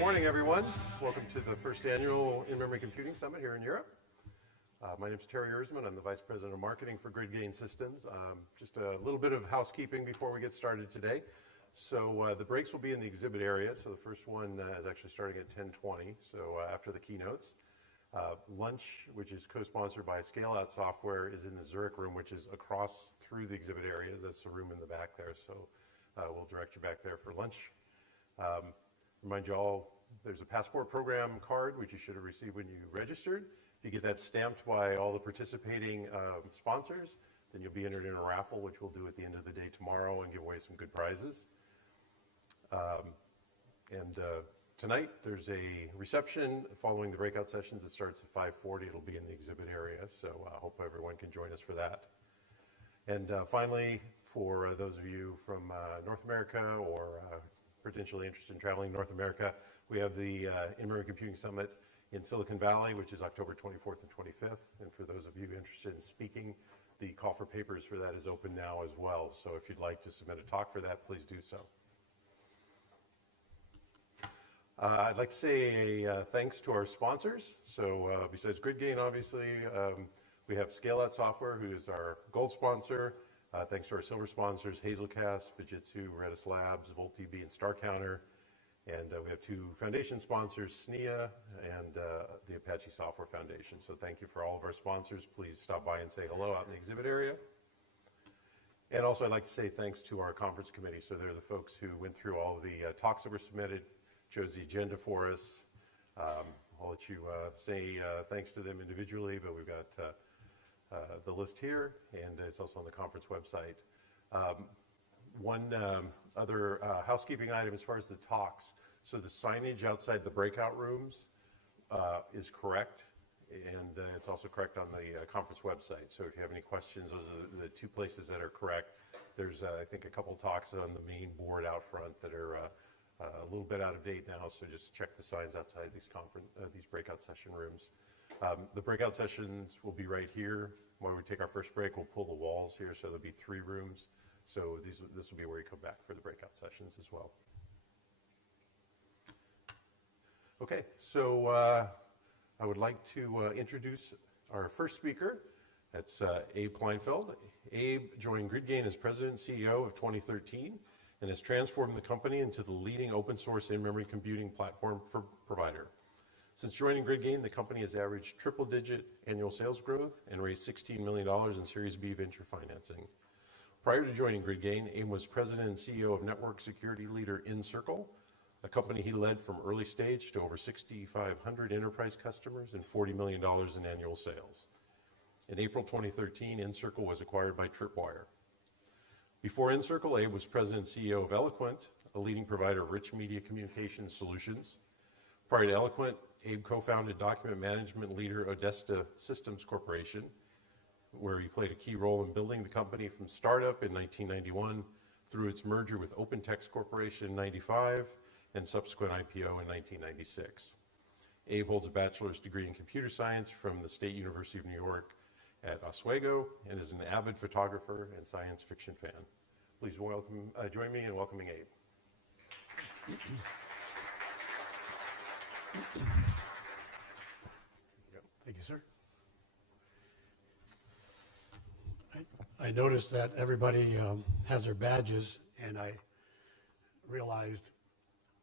morning, everyone. Welcome to the first annual In-Memory Computing Summit here in Europe. My name is Terry Erisman. I'm the Vice President of Marketing for GridGain Systems. Just a little bit of housekeeping before we get started today. So the breaks will be in the exhibit area. So the first one is actually starting at 10:20, so after the keynotes. Lunch, which is co-sponsored by Scale-Out Software, is in the Zurich room, which is across through the exhibit area. That's the room in the back there, so we'll direct you back there for lunch. Remind you all, there's a passport program card, which you should have received when you registered. If you get that stamped by all the participating sponsors, then you'll be entered in a raffle, which we'll do at the end of the day tomorrow and give away some good prizes. Tonight, there's a reception following the breakout sessions. It starts at 5:40. It'll be in the exhibit area, so I hope everyone can join us for that. And finally, for those of you from North America or potentially interested in traveling to North America, we have the In-Memory Computing Summit in Silicon Valley, which is October 24th and 25th. And for those of you interested in speaking, the call for papers for that is open now as well. So if you'd like to submit a talk for that, please do so. I'd like to say a thanks to our sponsors. So besides GridGain, obviously, we have Scale-Out Software, who is our gold sponsor. Thanks to our silver sponsors, Hazelcast, Fujitsu, Redis Labs, VoltDB, and StarCounter. And we have two foundation sponsors, SNIA and the Apache Software Foundation. So thank you for all of our sponsors. Please stop by and say hello out in the exhibit area. And also I'd like to say thanks to our conference committee. So they're the folks who went through all of the talks that were submitted, chose the agenda for us. I'll let you say thanks to them individually, but we've got the list here, and it's also on the conference website. One other housekeeping item as far as the talks. So the signage outside the breakout rooms is correct, and it's also correct on the conference website. So if you have any questions, those are the two places that are correct. There's, I think, a couple talks on the main board out front that are a little bit out of date now, so just check the signs outside these breakout session rooms. The breakout sessions will be right here. When we take our first break, we'll pull the walls here, so there'll be 3 rooms. So this will be where you come back for the breakout sessions as well. Okay, so I would like to introduce our first speaker. That's Abe Kleinfeld. Abe joined GridGain as President and CEO of 2013 and has transformed the company into the leading open source in-memory computing platform provider. Since joining GridGain, the company has averaged triple-digit annual sales growth and raised $16 million in Series B venture financing. Prior to joining GridGain, Abe was president and CEO of network security leader InCircle, a company he led from early stage to over 6,500 enterprise customers and $40 million in annual sales. In April 2013, InCircle was acquired by Tripwire. Before InCircle, Abe was president and CEO of Eloquent, a leading provider of rich media communication solutions. Prior to Eloquent, Abe co-founded document management leader Odesta Systems Corporation, where he played a key role in building the company from startup in 1991 through its merger with OpenText Corporation in 1995 and subsequent IPO in 1996. Abe holds a bachelor's degree in computer science from the State University of New York at Oswego and is an avid photographer and science fiction fan. Please join me in welcoming Abe. Thank you, sir. I noticed that everybody has their badges, and I realized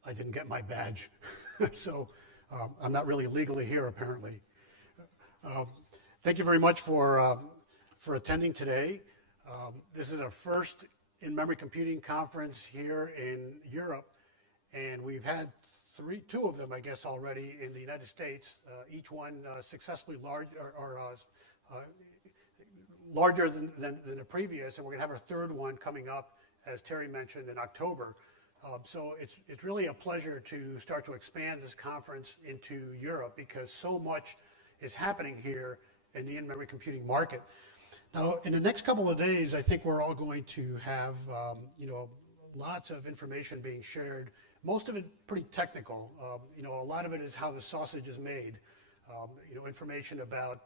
I didn't get my badge. So I'm not really legally here, apparently. Thank you very much for attending today. This is our first in-memory computing conference here in Europe, and we've had two of them, I guess, already in the United States, each one successfully larger than the previous, and we're going to have our third one coming up, as Terry mentioned, in October. So it's really a pleasure to start to expand this conference into Europe because so much is happening here in the in-memory computing market. Now, in the next couple of days, I think we're all going to have lots of information being shared. Most of it pretty technical. A lot of it is how the sausage is made. Information about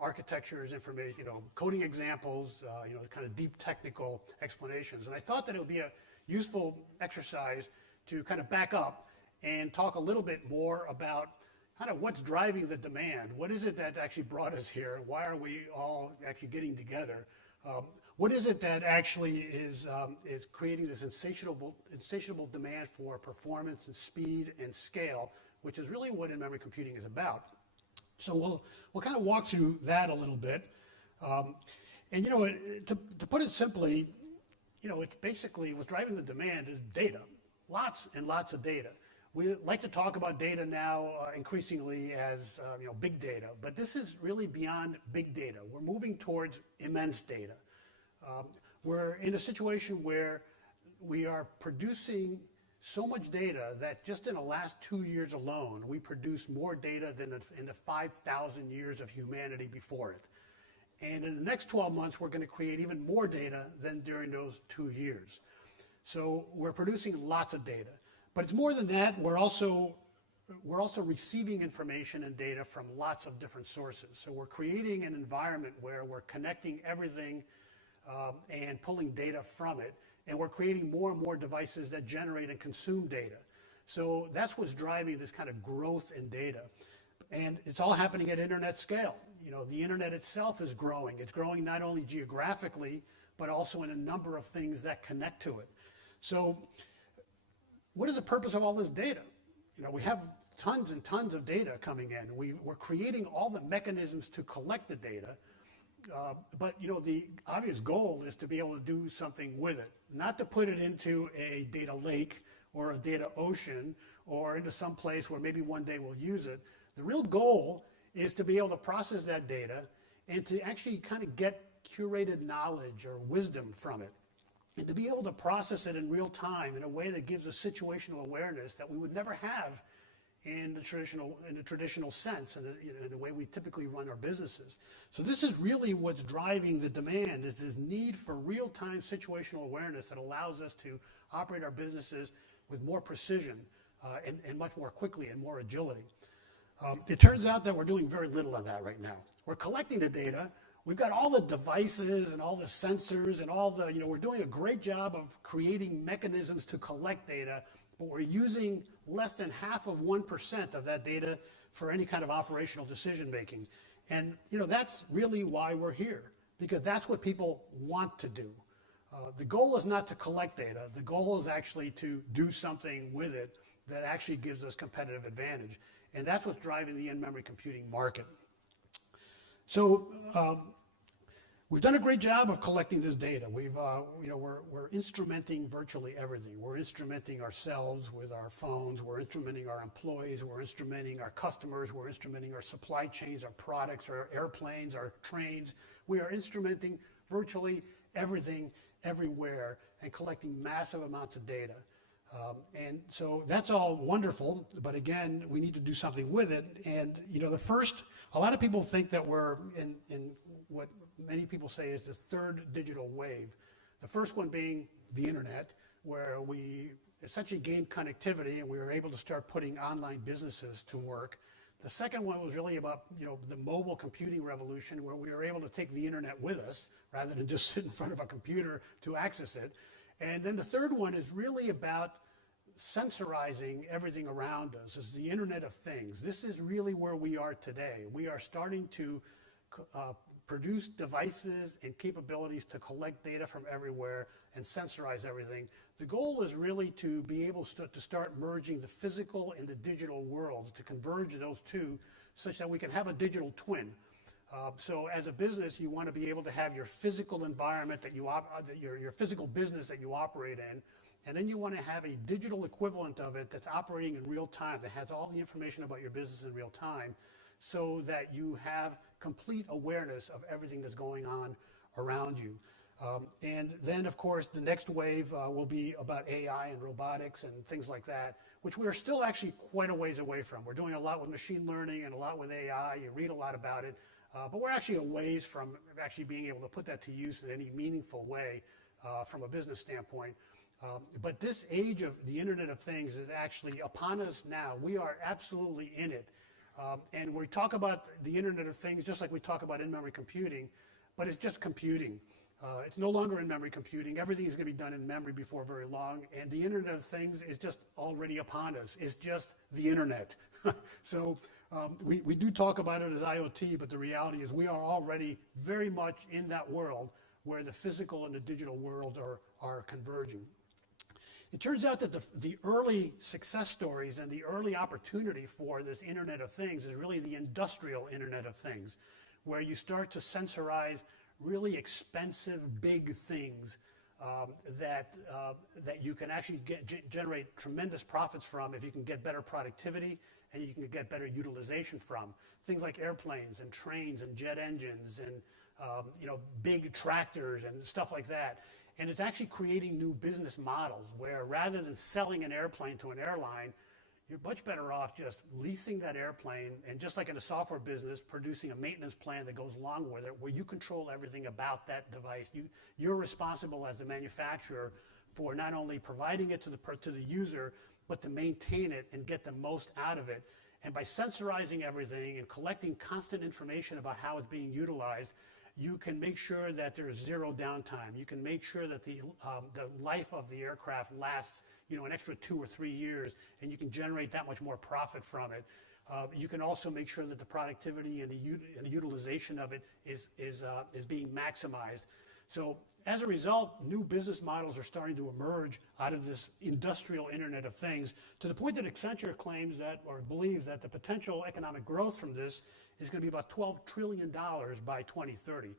architectures, information, coding examples, kind of deep technical explanations. And I thought that it would be a useful exercise to kind of back up and talk a little bit more about kind of what's driving the demand. What is it that actually brought us here? Why are we all actually getting together? What is it that actually is creating this insatiable demand for performance and speed and scale, which is really what in-memory computing is about. So we'll kind of walk through that a little bit. And you know, to put it simply, you know, it's basically what's driving the demand is data, lots and lots of data. We like to talk about data now increasingly as you know, big data, but this is really beyond big data. We're moving towards immense data. We're in a situation where we are producing so much data that just in the last 2 years alone, we produce more data than in the 5,000 years of humanity before it. And in the next 12 months, we're going to create even more data than during those 2 years. So we're producing lots of data. But it's more than that. We're also receiving information and data from lots of different sources. So we're creating an environment where we're connecting everything and pulling data from it. And we're creating more and more devices that generate and consume data. So that's what's driving this kind of growth in data. And it's all happening at internet scale. You know, the internet itself is growing. It's growing not only geographically, but also in a number of things that connect to it. So what is the purpose of all this data? You know, we have tons and tons of data coming in. We're creating all the mechanisms to collect the data. But you know, the obvious goal is to be able to do something with it, not to put it into a data lake or a data ocean or into some place where maybe one day we'll use it. The real goal is to be able to process that data and to actually kind of get curated knowledge or wisdom from it, and to be able to process it in real time in a way that gives us situational awareness that we would never have in the traditional sense, and in the way we typically run our businesses. So this is really what's driving the demand, is this need for real-time situational awareness that allows us to operate our businesses with more precision and much more quickly and more agility. It turns out that we're doing very little of that right now. We're collecting the data. We've got all the devices and all the sensors and all the, you know, we're doing a great job of creating mechanisms to collect data, but we're using less than 0.5% of that data for any kind of operational decision making. And you know, that's really why we're here, because that's what people want to do. The goal is not to collect data. The goal is actually to do something with it that actually gives us competitive advantage. And that's what's driving the in-memory computing market. So we've done a great job of collecting this data. We've, you know, we're instrumenting virtually everything. We're instrumenting ourselves with our phones. We're instrumenting our employees. We're instrumenting our customers. We're instrumenting our supply chains, our products, our airplanes, our trains. We are instrumenting virtually everything, everywhere, and collecting massive amounts of data. And so that's all wonderful, but again, we need to do something with it. And you know, a lot of people think that we're in what many people say is the third digital wave. The first one being the internet, where we essentially gained connectivity and we were able to start putting online businesses to work. The second one was really about, you know, the mobile computing revolution, where we were able to take the internet with us rather than just sit in front of a computer to access it. And then the third one is really about sensorizing everything around us. It's the Internet of Things. This is really where we are today. We are starting to produce devices and capabilities to collect data from everywhere and sensorize everything. The goal is really to be able to start merging the physical and the digital worlds, to converge those two such that we can have a digital twin. So as a business, you want to be able to have your physical environment that your physical business that you operate in, and then you want to have a digital equivalent of it that's operating in real time, that has all the information about your business in real time, so that you have complete awareness of everything that's going on around you. And then, of course, the next wave will be about AI and robotics and things like that, which we're still actually quite a ways away from. We're doing a lot with machine learning and a lot with AI. You read a lot about it. But we're actually a ways from actually being able to put that to use in any meaningful way from a business standpoint. But this age of the Internet of Things is actually upon us now. We are absolutely in it. And we talk about the Internet of Things just like we talk about in-memory computing, but it's just computing. It's no longer in memory computing. Everything is going to be done in memory before very long. And the Internet of Things is just already upon us. It's just the Internet. So we do talk about it as IoT, but the reality is we are already very much in that world where the physical and the digital world are converging. It turns out that the early success stories and the early opportunity for this Internet of Things is really the industrial Internet of Things, where you start to sensorize really expensive, big things that you can actually generate tremendous profits from if you can get better productivity and you can get better utilization from. Things like airplanes and trains and jet engines and big tractors and stuff like that. And it's actually creating new business models where rather than selling an airplane to an airline, you're much better off just leasing that airplane and just like in the software business, producing a maintenance plan that goes along with it where you control everything about that device. You're responsible as the manufacturer for not only providing it to the user, but to maintain it and get the most out of it. And by sensorizing everything and collecting constant information about how it's being utilized, you can make sure that there's zero downtime. You can make sure that the life of the aircraft lasts, an extra 2 or 3 years, and you can generate that much more profit from it. You can also make sure that the productivity and the utilization of it is being maximized. So as a result, new business models are starting to emerge out of this industrial Internet of Things to the point that Accenture claims that, or believes that the potential economic growth from this is going to be about $12 trillion by 2030.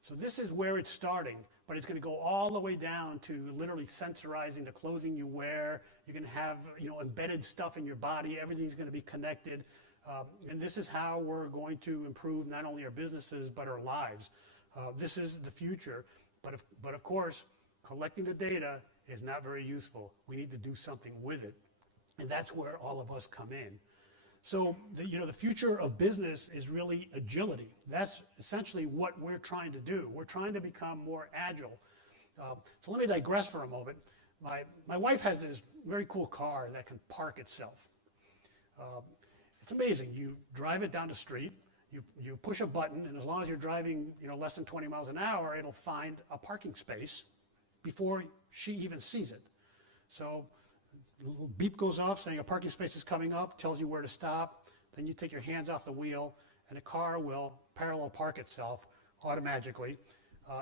So this is where it's starting, but it's going to go all the way down to literally sensorizing the clothing you wear. You can have embedded stuff in your body. Everything's going to be connected. And this is how we're going to improve not only our businesses, but our lives. This is the future, but of course, collecting the data is not very useful. We need to do something with it, and that's where all of us come in. So the future of business is really agility. That's essentially what we're trying to do. We're trying to become more agile. So let me digress for a moment. My wife has this very cool car that can park itself. It's amazing. You drive it down the street. You push a button, and as long as you're driving less than 20 miles an hour, it'll find a parking space before she even sees it. So a little beep goes off saying a parking space is coming up, tells you where to stop. Then you take your hands off the wheel, and the car will parallel park itself automatically.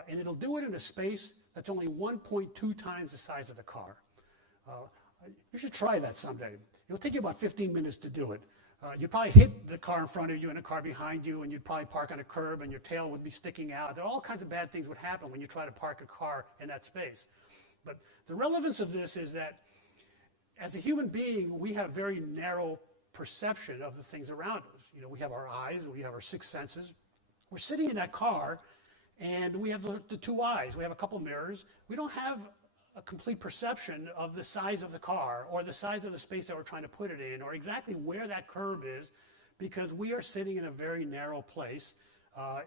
And it'll do it in a space that's only 1.2 times the size of the car. You should try that someday. It'll take you about 15 minutes to do it. You'd probably hit the car in front of you and a car behind you, and you'd probably park on a curb and your tail would be sticking out. All kinds of bad things would happen when you try to park a car in that space. But the relevance of this is that as a human being, we have very narrow perception of the things around us. We have our eyes, we have our 6 senses. We're sitting in that car, and we have the 2 eyes. We have a couple mirrors. We don't have a complete perception of the size of the car or the size of the space that we're trying to put it in or exactly where that curb is because we are sitting in a very narrow place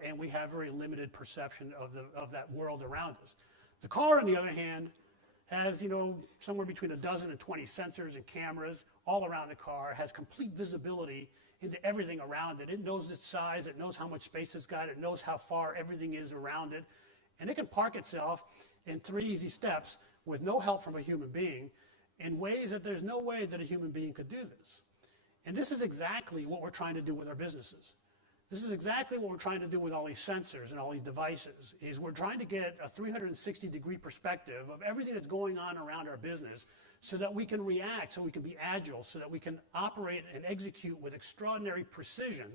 and we have very limited perception of that world around us. The car, on the other hand, has somewhere between a dozen and 20 sensors and cameras all around the car, has complete visibility into everything around it. It knows its size, it knows how much space it's got, it knows how far everything is around it, and it can park itself in 3 easy steps with no help from a human being in ways that there's no way that a human being could do this. And this is exactly what we're trying to do with our businesses. This is exactly what we're trying to do with all these sensors and all these devices, is we're trying to get a 360-degree perspective of everything that's going on around our business so that we can react, so we can be agile, so that we can operate and execute with extraordinary precision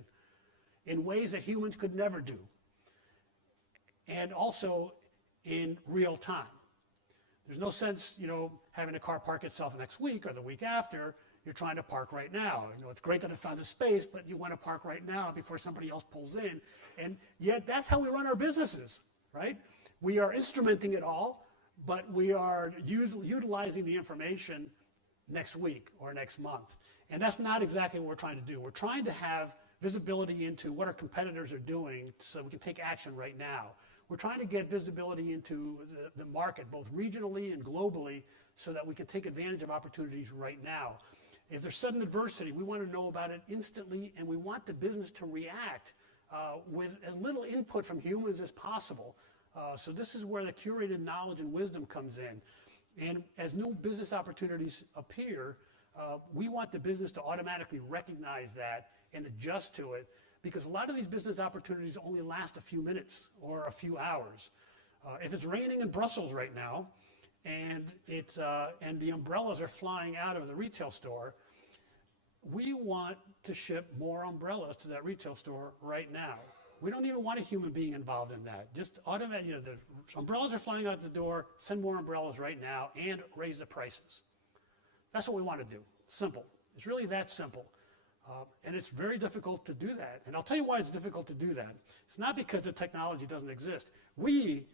in ways that humans could never do, and also in real time. There's no sense, having a car park itself next week or the week after. You're trying to park right now. It's great that I found the space, but you want to park right now before somebody else pulls in. And yet that's how we run our businesses, right? We are instrumenting it all, but we are utilizing the information next week or next month. And that's not exactly what we're trying to do. We're trying to have visibility into what our competitors are doing so we can take action right now. We're trying to get visibility into the market, both regionally and globally, so that we can take advantage of opportunities right now. If there's sudden adversity, we want to know about it instantly, and we want the business to react with as little input from humans as possible. So this is where the curated knowledge and wisdom comes in. And as new business opportunities appear, we want the business to automatically recognize that and adjust to it, because a lot of these business opportunities only last a few minutes or a few hours. If it's raining in Brussels right now, and the umbrellas are flying out of the retail store, we want to ship more umbrellas to that retail store right now. We don't even want a human being involved in that. Just automate, the umbrellas are flying out the door, send more umbrellas right now, and raise the prices. That's what we want to do. Simple. It's really that simple. And it's very difficult to do that. And I'll tell you why it's difficult to do that. It's not because the technology doesn't exist. We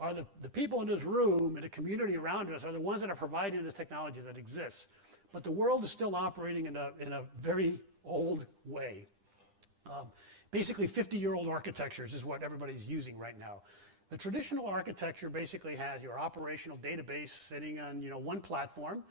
are the people in this room and the community around us are the ones that are providing the technology that exists. But the world is still operating in a very old way. Basically, 50-year-old architectures is what everybody's using right now. The traditional architecture basically has your operational database sitting on one platform,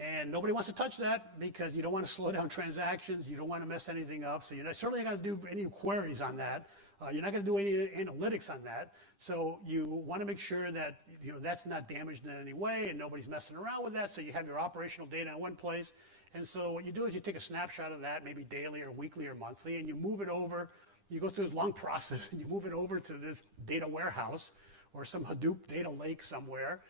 and nobody wants to touch that because you don't want to slow down transactions, you don't want to mess anything up, so you're certainly not going to do any queries on that. You're not going to do any analytics on that. So you want to make sure that that's not damaged in any way and nobody's messing around with that. So you have your operational data in one place. And so what you do is you take a snapshot of that, maybe daily or weekly or monthly, and you move it over. You go through this long process and you move it over to this data warehouse or some Hadoop data lake somewhere.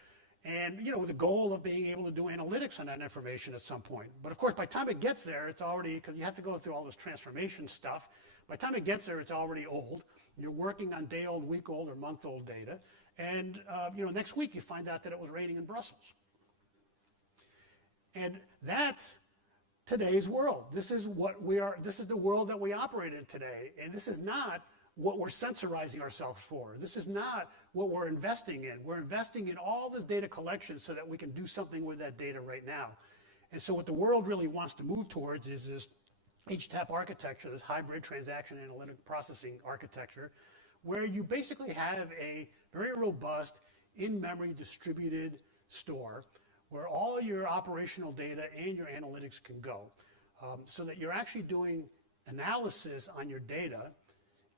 And with the goal of being able to do analytics on that information at some point. But of course, by the time it gets there, it's already, because you have to go through all this transformation stuff. By the time it gets there, it's already old. You're working on day-old, week-old, or month-old data. And next week you find out that it was raining in Brussels. And that's today's world. This is what we are. This is the world that we operate in today. And this is not what we're sensorizing ourselves for. This is not what we're investing in. We're investing in all this data collection so that we can do something with that data right now. And so what the world really wants to move towards is this HTAP architecture, this hybrid transaction analytic processing architecture, where you basically have a very robust in-memory distributed store where all your operational data and your analytics can go, so that you're actually doing analysis on your data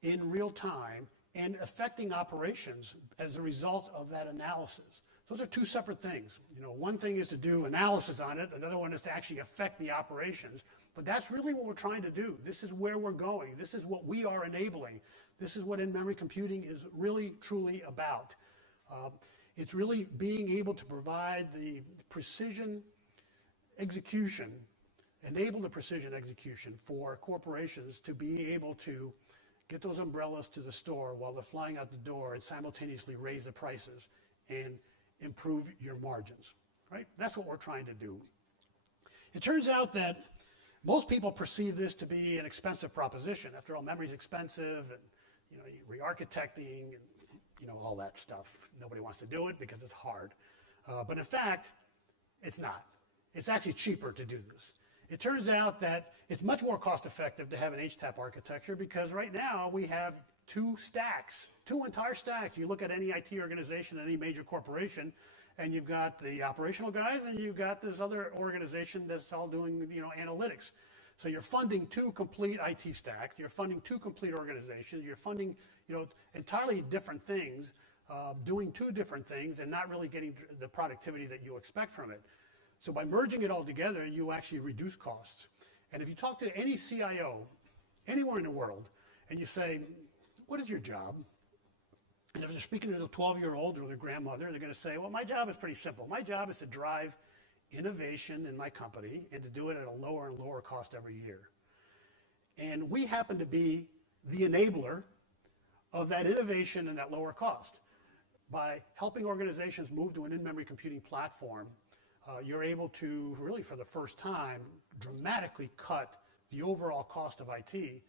in real time and affecting operations as a result of that analysis. Those are two separate things. One thing is to do analysis on it, another one is to actually affect the operations. But that's really what we're trying to do. This is where we're going. This is what we are enabling. This is what in-memory computing is really, truly about. It's really being able to provide the precision execution, enable the precision execution for corporations to be able to get those umbrellas to the store while they're flying out the door and simultaneously raise the prices and improve your margins, right? That's what we're trying to do. It turns out that most people perceive this to be an expensive proposition. After all, memory's expensive, and re-architecting, and all that stuff. Nobody wants to do it because it's hard. But in fact, it's not. It's actually cheaper to do this. It turns out that it's much more cost-effective to have an HTAP architecture because right now we have two entire stacks. You look at any IT organization, any major corporation, and you've got the operational guys, and you've got this other organization that's all doing, analytics. So you're funding two complete IT stacks. You're funding two complete organizations. You're funding, entirely different things, doing two different things, and not really getting the productivity that you expect from it. So by merging it all together, you actually reduce costs. And if you talk to any CIO anywhere in the world, and you say, "What is your job?" And if they're speaking to a 12-year-old or their grandmother, they're going to say, "Well, my job is pretty simple. My job is to drive innovation in my company and to do it at a lower and lower cost every year." And we happen to be the enabler of that innovation and that lower cost. By helping organizations move to an in-memory computing platform, you're able to really, for the first time, dramatically cut the overall cost of IT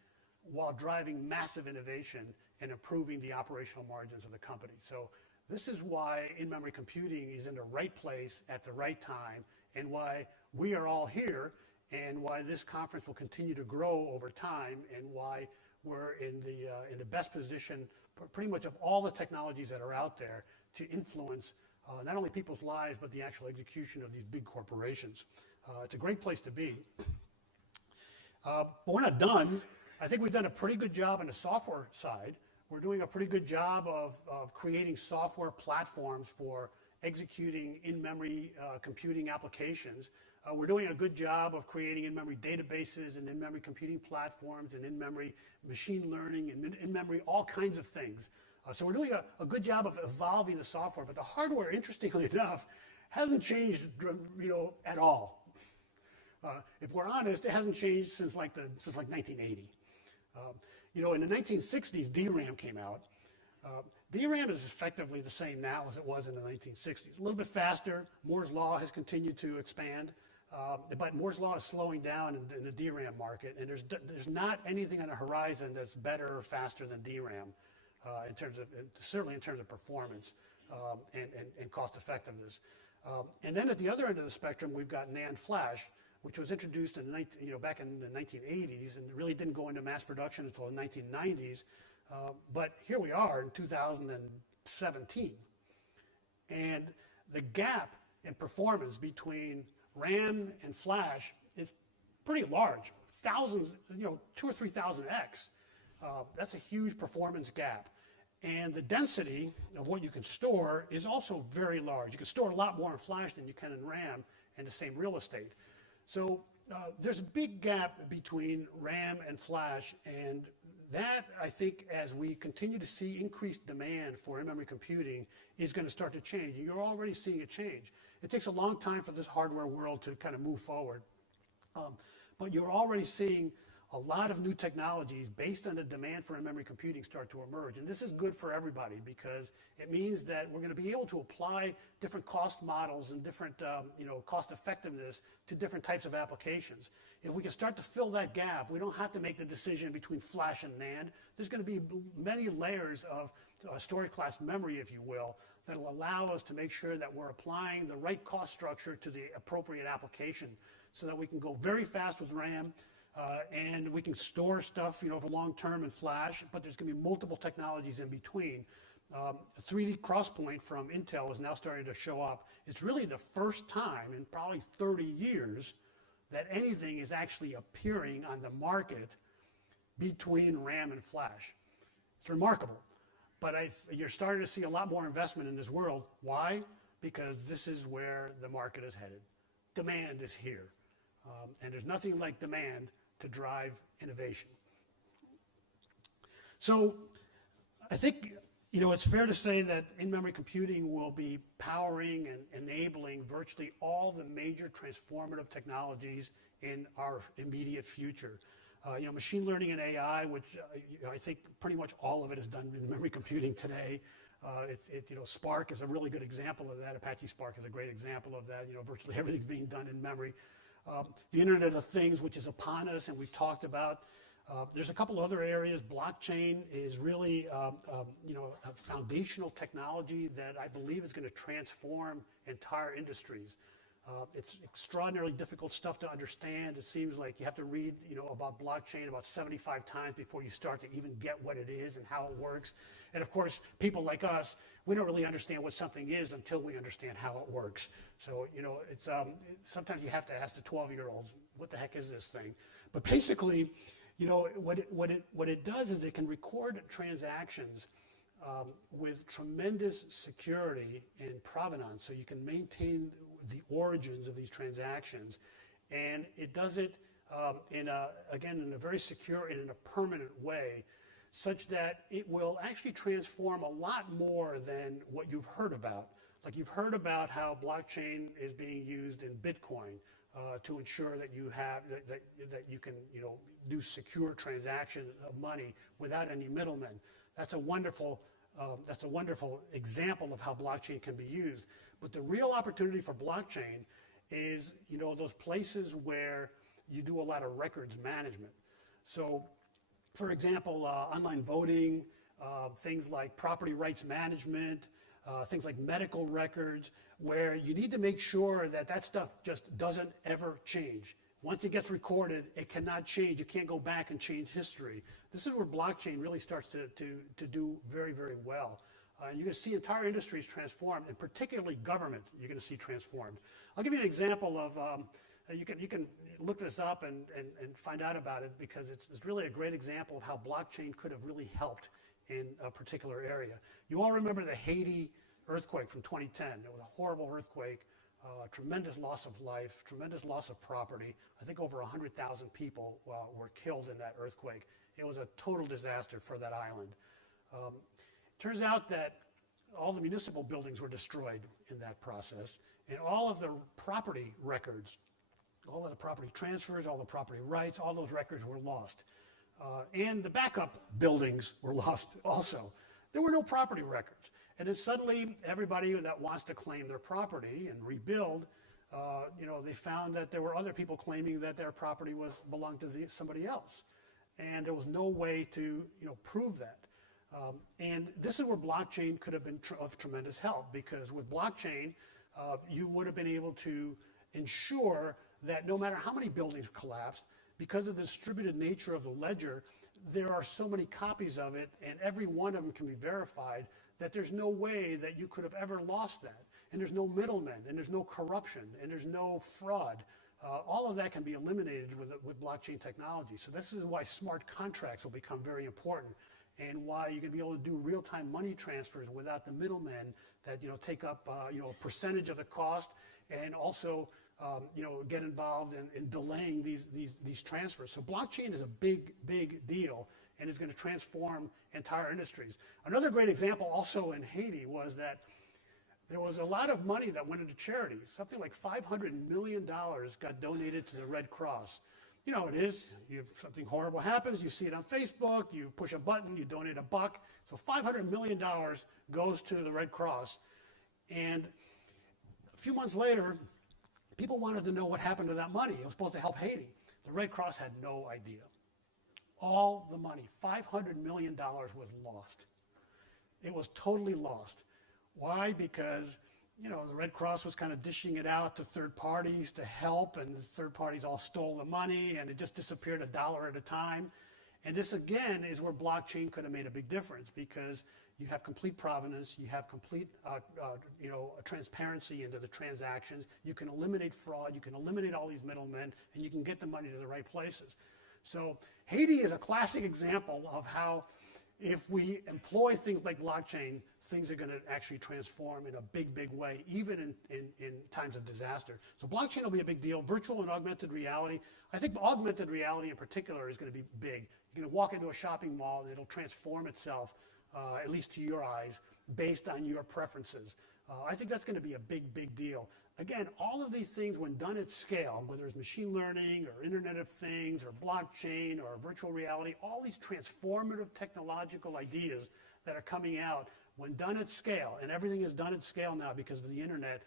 while driving massive innovation and improving the operational margins of the company. So this is why in-memory computing is in the right place at the right time, and why we are all here, and why this conference will continue to grow over time, and why we're in the best position pretty much of all the technologies that are out there to influence not only people's lives, but the actual execution of these big corporations. It's a great place to be. But we're not done. I think we've done a pretty good job on the software side. We're doing a pretty good job of creating software platforms for executing in-memory computing applications. We're doing a good job of creating in-memory databases and in-memory computing platforms and in-memory machine learning and in-memory all kinds of things. So we're doing a good job of evolving the software, but the hardware, interestingly enough, hasn't changed, at all. If we're honest, it hasn't changed since like 1980. In the 1960s, DRAM came out. DRAM is effectively the same now as it was in the 1960s. A little bit faster. Moore's law has continued to expand, but Moore's law is slowing down in the DRAM market, and there's not anything on the horizon that's better or faster than DRAM certainly in terms of performance and cost effectiveness. And then at the other end of the spectrum, we've got NAND flash, which was introduced back in the 1980s and really didn't go into mass production until the 1990s. But here we are in 2017. And the gap in performance between RAM and flash is pretty large. Thousands, 2,000 or 3,000x. That's a huge performance gap. And the density of what you can store is also very large. You can store a lot more in flash than you can in RAM in the same real estate. So there's a big gap between RAM and flash, and that, I think, as we continue to see increased demand for in-memory computing, is going to start to change. And you're already seeing it change. It takes a long time for this hardware world to kind of move forward. But you're already seeing a lot of new technologies based on the demand for in-memory computing start to emerge. And this is good for everybody because it means that we're going to be able to apply different cost models and different cost effectiveness to different types of applications. If we can start to fill that gap, we don't have to make the decision between flash and NAND. There's going to be many layers of storage class memory, if you will, that will allow us to make sure that we're applying the right cost structure to the appropriate application so that we can go very fast with RAM, and we can store stuff, for long term in flash, but there's going to be multiple technologies in between. 3D XPoint from Intel is now starting to show up. It's really the first time in probably 30 years that anything is actually appearing on the market between RAM and flash. It's remarkable, but you're starting to see a lot more investment in this world. Why? Because this is where the market is headed. Demand is here, and there's nothing like demand to drive innovation. So I think it's fair to say that in-memory computing will be powering and enabling virtually all the major transformative technologies in our immediate future. Machine learning and AI, which I think pretty much all of it is done in memory computing today. Spark is a really good example of that. Apache Spark is a great example of that. Virtually everything's being done in memory. The Internet of Things, which is upon us, and we've talked about. There's a couple other areas. Blockchain is really a foundational technology that I believe is going to transform entire industries. It's extraordinarily difficult stuff to understand. It seems like you have to read about blockchain about 75 times before you start to even get what it is and how it works. And of course, people like us, we don't really understand what something is until we understand how it works. So it's sometimes you have to ask the 12-year-olds, what the heck is this thing? But basically, what it does is it can record transactions with tremendous security and provenance, so you can maintain the origins of these transactions, and it does it in a very secure and in a permanent way, such that it will actually transform a lot more than what you've heard about. Like you've heard about how blockchain is being used in Bitcoin to ensure that you have that you can do secure transaction of money without any middlemen. That's a wonderful example of how blockchain can be used. But the real opportunity for blockchain is those places where you do a lot of records management. So, for example, online voting, things like property rights management, things like medical records, where you need to make sure that stuff just doesn't ever change. Once it gets recorded, it cannot change. You can't go back and change history. This is where blockchain really starts to do very, very well. You're going to see entire industries transformed, and particularly government you're going to see transformed. I'll give you an example of, you can look this up and find out about it, because it's really a great example of how blockchain could have really helped in a particular area. You all remember the Haiti earthquake from 2010. It was a horrible earthquake, tremendous loss of life, tremendous loss of property. I think over 100,000 people were killed in that earthquake. It was a total disaster for that island. Turns out that all the municipal buildings were destroyed in that process, and all of the property records, all of the property transfers, all the property rights, all those records were lost. And the backup buildings were lost also. There were no property records. And then suddenly everybody that wants to claim their property and rebuild, they found that there were other people claiming that their property belonged to somebody else. And there was no way to prove that. And this is where blockchain could have been of tremendous help, because with blockchain, you would have been able to ensure that no matter how many buildings collapsed, because of the distributed nature of the ledger, there are so many copies of it, and every one of them can be verified, that there's no way that you could have ever lost that. And there's no middlemen, and there's no corruption, and there's no fraud. All of that can be eliminated with blockchain technology. So this is why smart contracts will become very important, and why you can be able to do real-time money transfers without the middlemen that take up a percentage of the cost, and also get involved in delaying these transfers. So blockchain is a big deal, and is going to transform entire industries. Another great example also in Haiti was that there was a lot of money that went into charity. Something like $500 million got donated to the Red Cross. You know, it is, something horrible happens, you see it on Facebook, you push a button, you donate $1. So $500 million goes to the Red Cross. And a few months later, people wanted to know what happened to that money. It was supposed to help Haiti. The Red Cross had no idea. All the money, $500 million, was lost. It was totally lost. Why? Because the Red Cross was kind of dishing it out to third parties to help, and the third parties all stole the money, and it just disappeared $1 at a time. And this, again, is where blockchain could have made a big difference, because you have complete provenance, you have complete transparency into the transactions, you can eliminate fraud, you can eliminate all these middlemen, and you can get the money to the right places. So Haiti is a classic example of how, if we employ things like blockchain, things are going to actually transform in a big way, even in times of disaster. So blockchain will be a big deal. Virtual and augmented reality. I think augmented reality in particular is going to be big. You're going to walk into a shopping mall and it'll transform itself, at least to your eyes, based on your preferences. I think that's going to be a big deal. Again, all of these things, when done at scale, whether it's machine learning or Internet of Things or blockchain or virtual reality, all these transformative technological ideas that are coming out, when done at scale, and everything is done at scale now because of the Internet,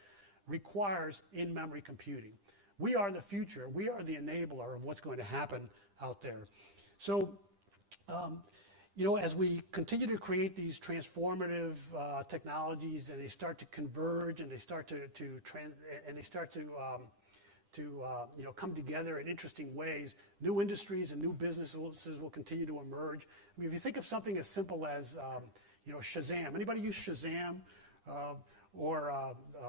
requires in-memory computing. We are the future. We are the enabler of what's going to happen out there. So, as we continue to create these transformative technologies, and they start to converge, and they start to come together in interesting ways, new industries and new businesses will continue to emerge. I mean, if you think of something as simple as Shazam. Anybody use Shazam? Or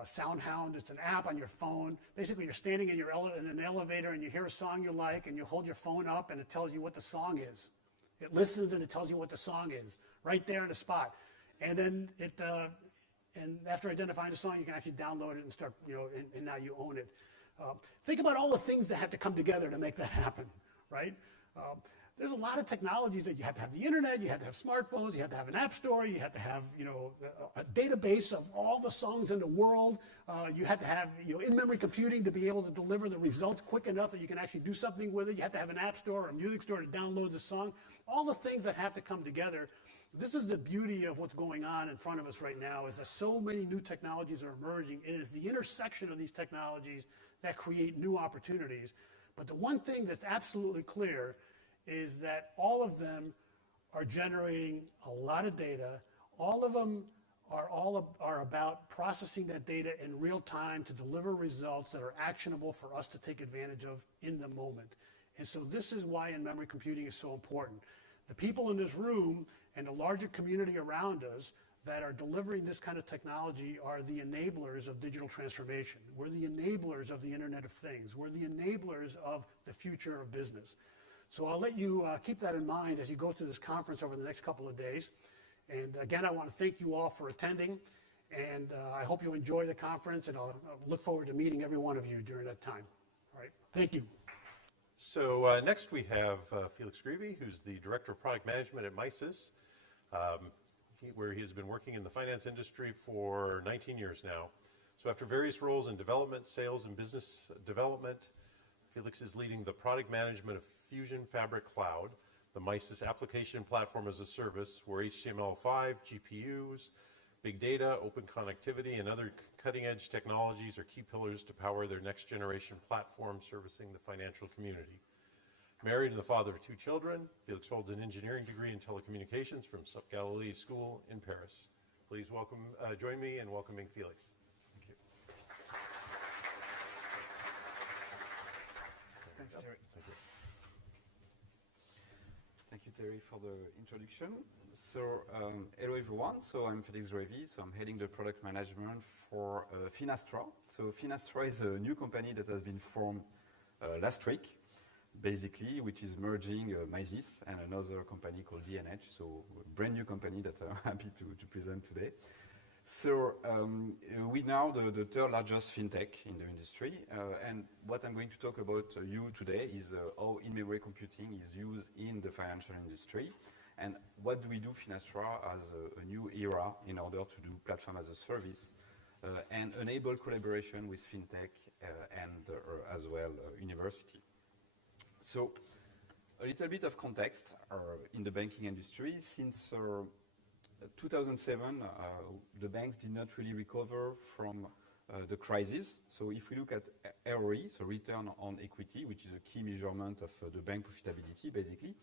SoundHound? It's an app on your phone. Basically, you're standing in an elevator and you hear a song you like, and you hold your phone up and it tells you what the song is. It listens and it tells you what the song is right there in the spot. And then and after identifying the song, you can actually download it and start, and now you own it. Think about all the things that have to come together to make that happen, right? There's a lot of technologies that you have to have the internet, you have to have smartphones, you have to have an app store, you have to have, a database of all the songs in the world. You have to have, in-memory computing to be able to deliver the results quick enough that you can actually do something with it. You have to have an app store or a music store to download the song. All the things that have to come together. This is the beauty of what's going on in front of us right now, is that so many new technologies are emerging. It is the intersection of these technologies that create new opportunities. But the one thing that's absolutely clear is that all of them are generating a lot of data. All of them are about processing that data in real time to deliver results that are actionable for us to take advantage of in the moment. And so this is why in-memory computing is so important. The people in this room and the larger community around us that are delivering this kind of technology are the enablers of digital transformation. We're the enablers of the Internet of Things. We're the enablers of the future of business. So I'll let you keep that in mind as you go through this conference over the next couple of days. And again, I want to thank you all for attending, and I hope you enjoy the conference, and I'll look forward to meeting every one of you during that time. All right, thank you. So next we have Felix Greevy, who's the Director of Product Management at MISIS, where he has been working in the finance industry for 19 years now. So after various roles in development, sales, and business development, Felix is leading the product management of Fusion Fabric Cloud, the MISIS application platform as a service, where HTML5, GPUs, big data, open connectivity, and other cutting-edge technologies are key pillars to power their next-generation platform servicing the financial community. Married and the father of 2 children, Felix holds an engineering degree in telecommunications from SUP Galilee School in Paris. Please join me in welcoming Felix. Thank you. Thanks, Terry. Thank you, Terry, for the introduction. So, hello everyone. So I'm Felix Greevy. So I'm heading the product management for Finastra. So Finastra is a new company that has been formed last week, basically, which is merging MISIS and another company called D&H. So a brand new company that I'm happy to present today. So we now the third largest fintech in the industry, and what I'm going to talk about you today is how in-memory computing is used in the financial industry, and what do we do Finastra as a new era in order to do platform as a service and enable collaboration with fintech and as well university. So a little bit of context in the banking industry. Since 2007, the banks did not really recover from the crisis. So if we look at ROE, so return on equity, which is a key measurement of the bank profitability, basically,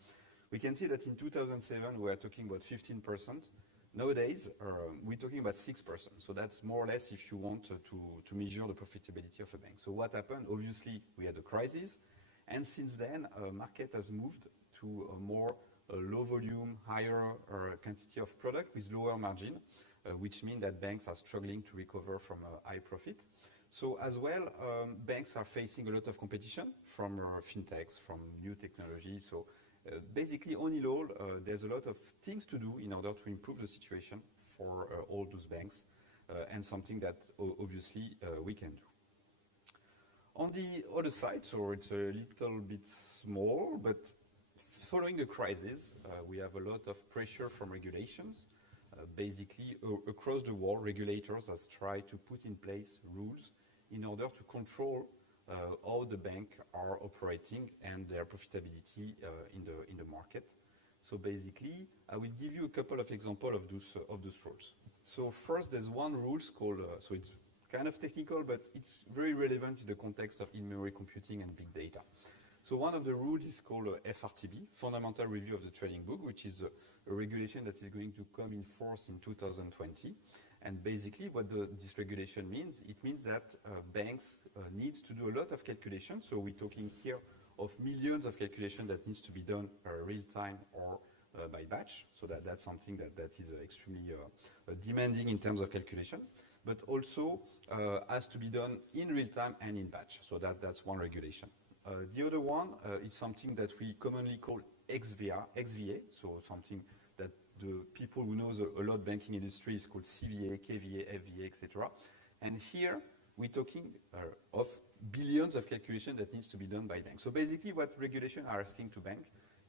we can see that in 2007, we are talking about 15%. Nowadays, we're talking about 6%. So that's more or less if you want to measure the profitability of a bank. So what happened? Obviously, we had a crisis. And since then, market has moved to a more low volume, higher quantity of product with lower margin, which means that banks are struggling to recover from a high profit. So as well, banks are facing a lot of competition from fintechs, from new technology. So basically, all in all, there's a lot of things to do in order to improve the situation for all those banks, and something that obviously we can do. On the other side, so it's a little bit small, but following the crisis, we have a lot of pressure from regulations. Basically, across the world, regulators have tried to put in place rules in order to control how the banks are operating and their profitability in the market. So basically, I will give you a couple of examples of those rules. So first, there's one rule called, so it's kind of technical, but it's very relevant in the context of in-memory computing and big data. So one of the rules is called FRTB, Fundamental Review of the Trading Book, which is a regulation that is going to come in force in 2020. And basically what this regulation means, it means that banks need to do a lot of calculations. So we're talking here of millions of calculations that needs to be done real time or by batch. So that's something that is extremely demanding in terms of calculation, but also has to be done in real time and in batch. So that's one regulation. The other one is something that we commonly call XVA, so something that the people who knows a lot banking industry is called CVA, KVA, FVA, etc. And here we're talking of billions of calculations that needs to be done by banks. So basically what regulations are asking to bank,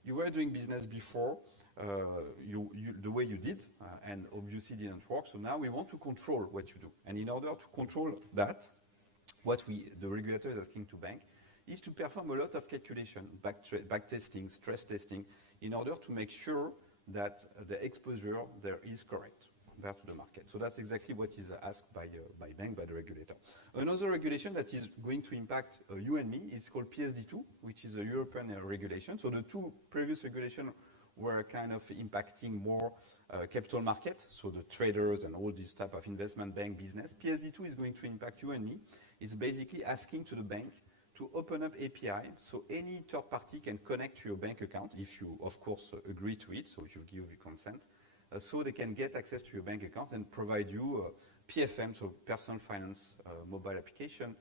you were doing business before the way you did, and obviously didn't work. So now we want to control what you do. And in order to control that, what the regulator is asking to bank is to perform a lot of calculation, back testing, stress testing, in order to make sure that the exposure there is correct compared to the market. So that's exactly what is asked by bank, by the regulator. Another regulation that is going to impact you and me is called PSD2, which is a European regulation. So the two previous regulations were kind of impacting more capital market, so the traders and all this type of investment bank business. PSD2 is going to impact you and me. It's basically asking to the bank to open up API, so any third party can connect to your bank account if you, of course, agree to it, so if you give your consent, so they can get access to your bank account and provide you PFM, so personal finance mobile application,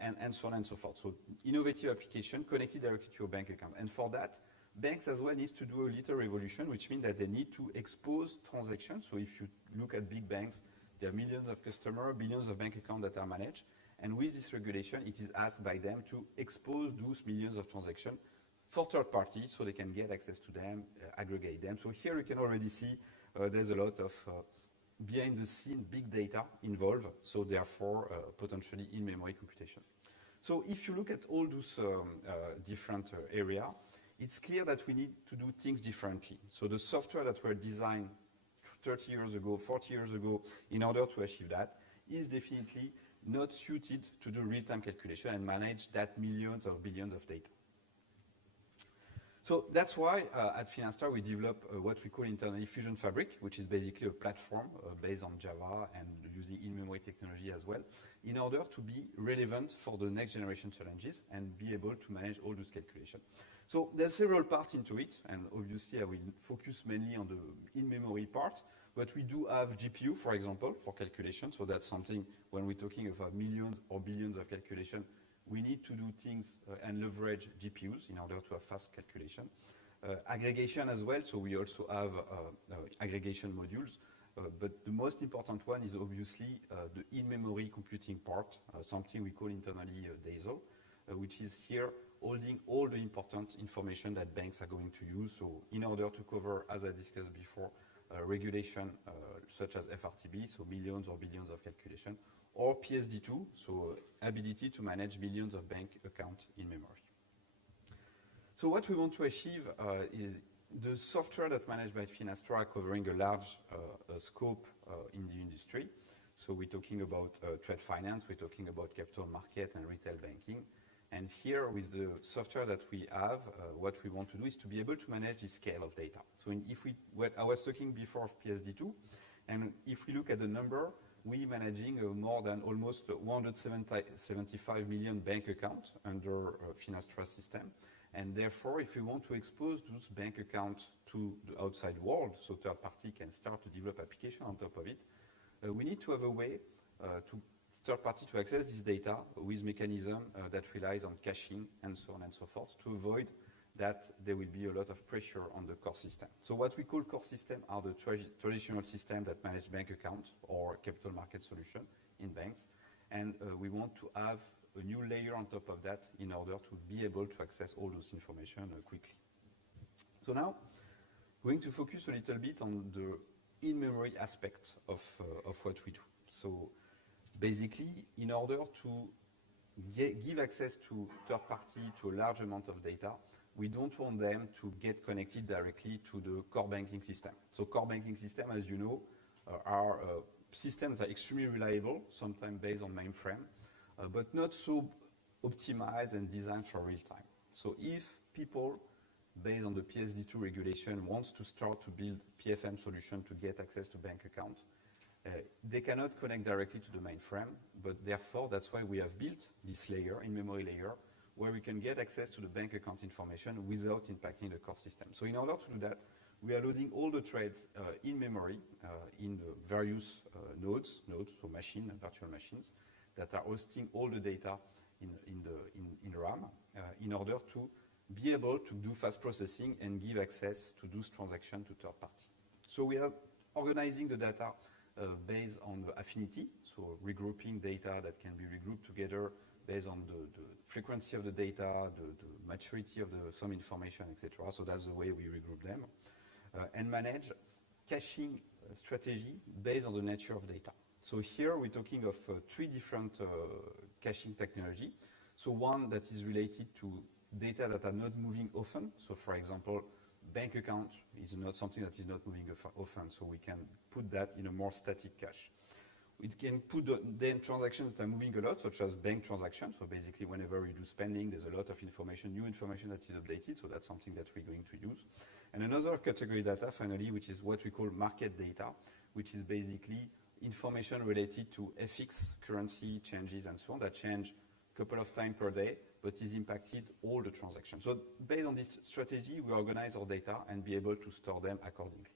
and so on and so forth. So innovative application connected directly to your bank account. And for that, banks as well need to do a little revolution, which means that they need to expose transactions. So if you look at big banks, there are millions of customers, billions of bank accounts that are managed. And with this regulation, it is asked by them to expose those millions of transactions for third parties so they can get access to them, aggregate them. So here you can already see there's a lot of behind the scene big data involved, so therefore potentially in-memory computation. So if you look at all those different areas, it's clear that we need to do things differently. So the software that were designed 30 years ago, 40 years ago, in order to achieve that, is definitely not suited to do real-time calculation and manage that millions or billions of data. So that's why at Finastar we develop what we call internally Fusion Fabric, which is basically a platform based on Java and using in-memory technology as well, in order to be relevant for the next generation challenges and be able to manage all those calculations. So there's several parts into it, and obviously I will focus mainly on the in-memory part, but we do have GPU, for example, for calculation, so that's something when we're talking about millions or billions of calculation, we need to do things and leverage GPUs in order to have fast calculation. Aggregation as well, so we also have aggregation modules, but the most important one is obviously the in-memory computing part, something we call internally DASO, which is here holding all the important information that banks are going to use. So in order to cover, as I discussed before, regulation such as FRTB, so millions or billions of calculation, or PSD2, so ability to manage millions of bank accounts in memory. So what we want to achieve is the software that managed by Finastar covering a large scope in the industry. So we're talking about trade finance, we're talking about capital market and retail banking. And here with the software that we have, what we want to do is to be able to manage the scale of data. So I was talking before of PSD2, and if we look at the number, we're managing more than almost 175 million bank accounts under Finastra system. And therefore, if we want to expose those bank accounts to the outside world, so third party can start to develop application on top of it, we need to have a way to third party to access this data with mechanism that relies on caching and so on and so forth to avoid that there will be a lot of pressure on the core system. So what we call core system are the traditional systems that manage bank accounts or capital market solution in banks. And we want to have a new layer on top of that in order to be able to access all those information quickly. So now, going to focus a little bit on the in-memory aspect of what we do. So basically, in order to give access to third party to a large amount of data, we don't want them to get connected directly to the core banking system. So core banking system, as you know, are systems that are extremely reliable, sometimes based on mainframe, but not so optimized and designed for real time. So if people, based on the PSD2 regulation, wants to start to build PFM solution to get access to bank accounts, they cannot connect directly to the mainframe, but therefore that's why we have built this layer, in-memory layer, where we can get access to the bank account information without impacting the core system. So in order to do that, we are loading all the trades in memory in the various nodes, so machine and virtual machines, that are hosting all the data in RAM in order to be able to do fast processing and give access to those transactions to third party. So we are organizing the data based on the affinity, so regrouping data that can be regrouped together based on the frequency of the data, the maturity of some information, etc. So that's the way we regroup them. And manage caching strategy based on the nature of data. So here we're talking of three different caching technology. So one that is related to data that are not moving often. So for example, bank account is not something that is not moving often, so we can put that in a more static cache. We can put then transactions that are moving a lot, such as bank transactions. So basically, whenever we do spending, there's a lot of information, new information that is updated. So that's something that we're going to use. And another category data, finally, which is what we call market data, which is basically information related to FX, currency changes, and so on, that change a couple of times per day, but is impacted all the transactions. So based on this strategy, we organize our data and be able to store them accordingly.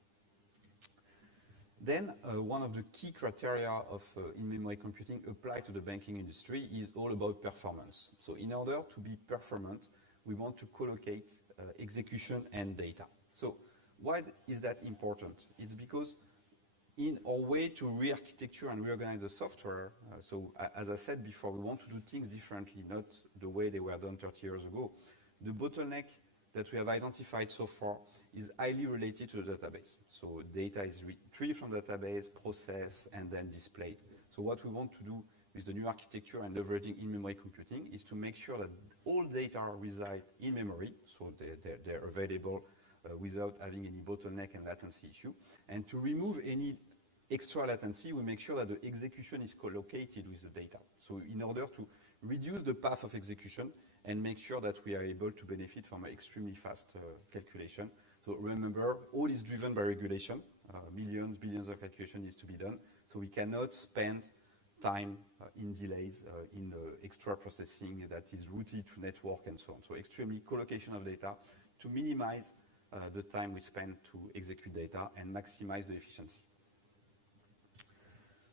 Then one of the key criteria of in-memory computing applied to the banking industry is all about performance. So in order to be performant, we want to collocate execution and data. So why is that important? It's because in our way to re-architecture and reorganize the software, as I said before, we want to do things differently, not the way they were done 30 years ago. The bottleneck that we have identified so far is highly related to the database. So data is retrieved from the database, processed, and then displayed. So what we want to do with the new architecture and leveraging in-memory computing is to make sure that all data reside in memory, so they're available without having any bottleneck and latency issue. And to remove any extra latency, we make sure that the execution is co-located with the data. So in order to reduce the path of execution and make sure that we are able to benefit from an extremely fast calculation. So remember, all is driven by regulation. Millions, billions of calculation needs to be done. So we cannot spend time in delays, in extra processing that is routed to network and so on. So extremely co-location of data to minimize the time we spend to execute data and maximize the efficiency.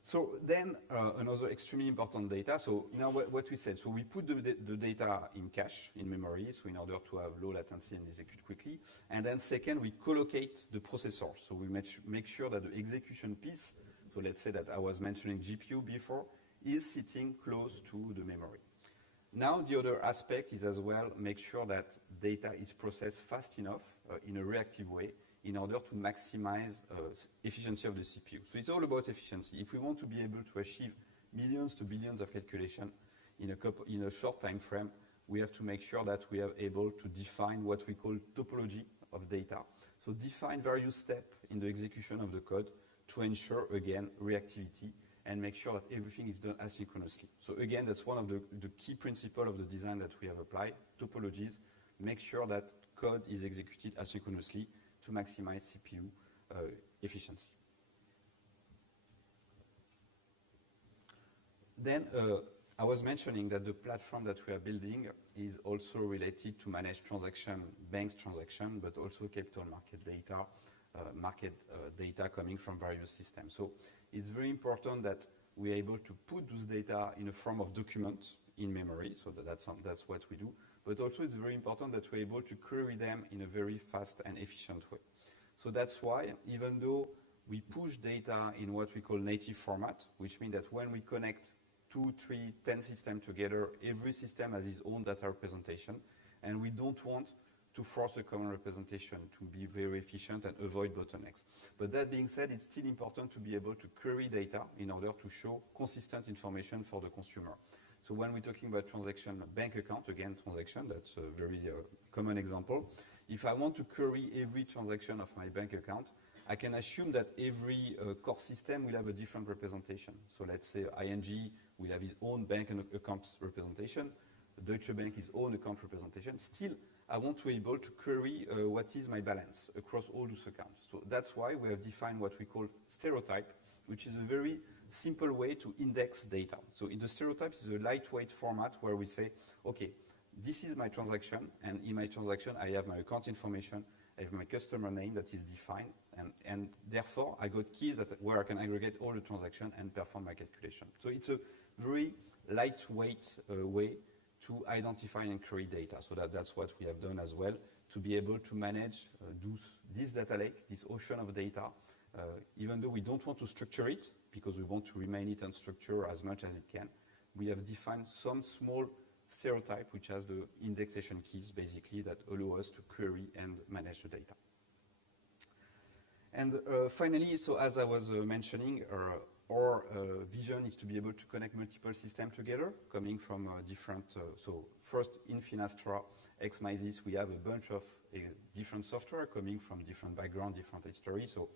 So then another extremely important data. So now what we said, so we put the data in cache, in memory, so in order to have low latency and execute quickly. And then second, we collocate the processor. So we make sure that the execution piece, so let's say that I was mentioning GPU before, is sitting close to the memory. Now the other aspect is as well make sure that data is processed fast enough in a reactive way in order to maximize efficiency of the CPU. So it's all about efficiency. If we want to be able to achieve millions to billions of calculation in a short time frame, we have to make sure that we are able to define what we call topology of data. So define various steps in the execution of the code to ensure, again, reactivity and make sure that everything is done asynchronously. So again, that's one of the key principles of the design that we have applied, topologies, make sure that code is executed asynchronously to maximize CPU efficiency. Then I was mentioning that the platform that we are building is also related to manage banks transaction, but also capital market data coming from various systems. So it's very important that we are able to put those data in a form of document in memory, so that's what we do. But also it's very important that we're able to query them in a very fast and efficient way. So that's why, even though we push data in what we call native format, which means that when we connect 2, 3, 10 systems together, every system has its own data representation, and we don't want to force a common representation to be very efficient and avoid bottlenecks. But that being said, it's still important to be able to query data in order to show consistent information for the consumer. So when we're talking about transaction, bank account, again, transaction, that's a very common example. If I want to query every transaction of my bank account, I can assume that every core system will have a different representation. So let's say ING will have its own bank and account representation, Deutsche Bank its own account representation. Still, I want to be able to query what is my balance across all those accounts. So that's why we have defined what we call stereotype, which is a very simple way to index data. So in the stereotype is a lightweight format where we say, okay, this is my transaction, and in my transaction I have my account information, I have my customer name that is defined, and therefore I got keys where I can aggregate all the transactions and perform my calculation. So it's a very lightweight way to identify and query data. So that's what we have done as well, to be able to manage this data lake, this ocean of data, even though we don't want to structure it, because we want to remain it unstructured as much as it can. We have defined some small stereotype, which has the indexation keys, basically, that allow us to query and manage the data. And finally, so as I was mentioning, our vision is to be able to connect multiple systems together, coming from different, so first in Finastra, XMysis, we have a bunch of different software coming from different background, different history, so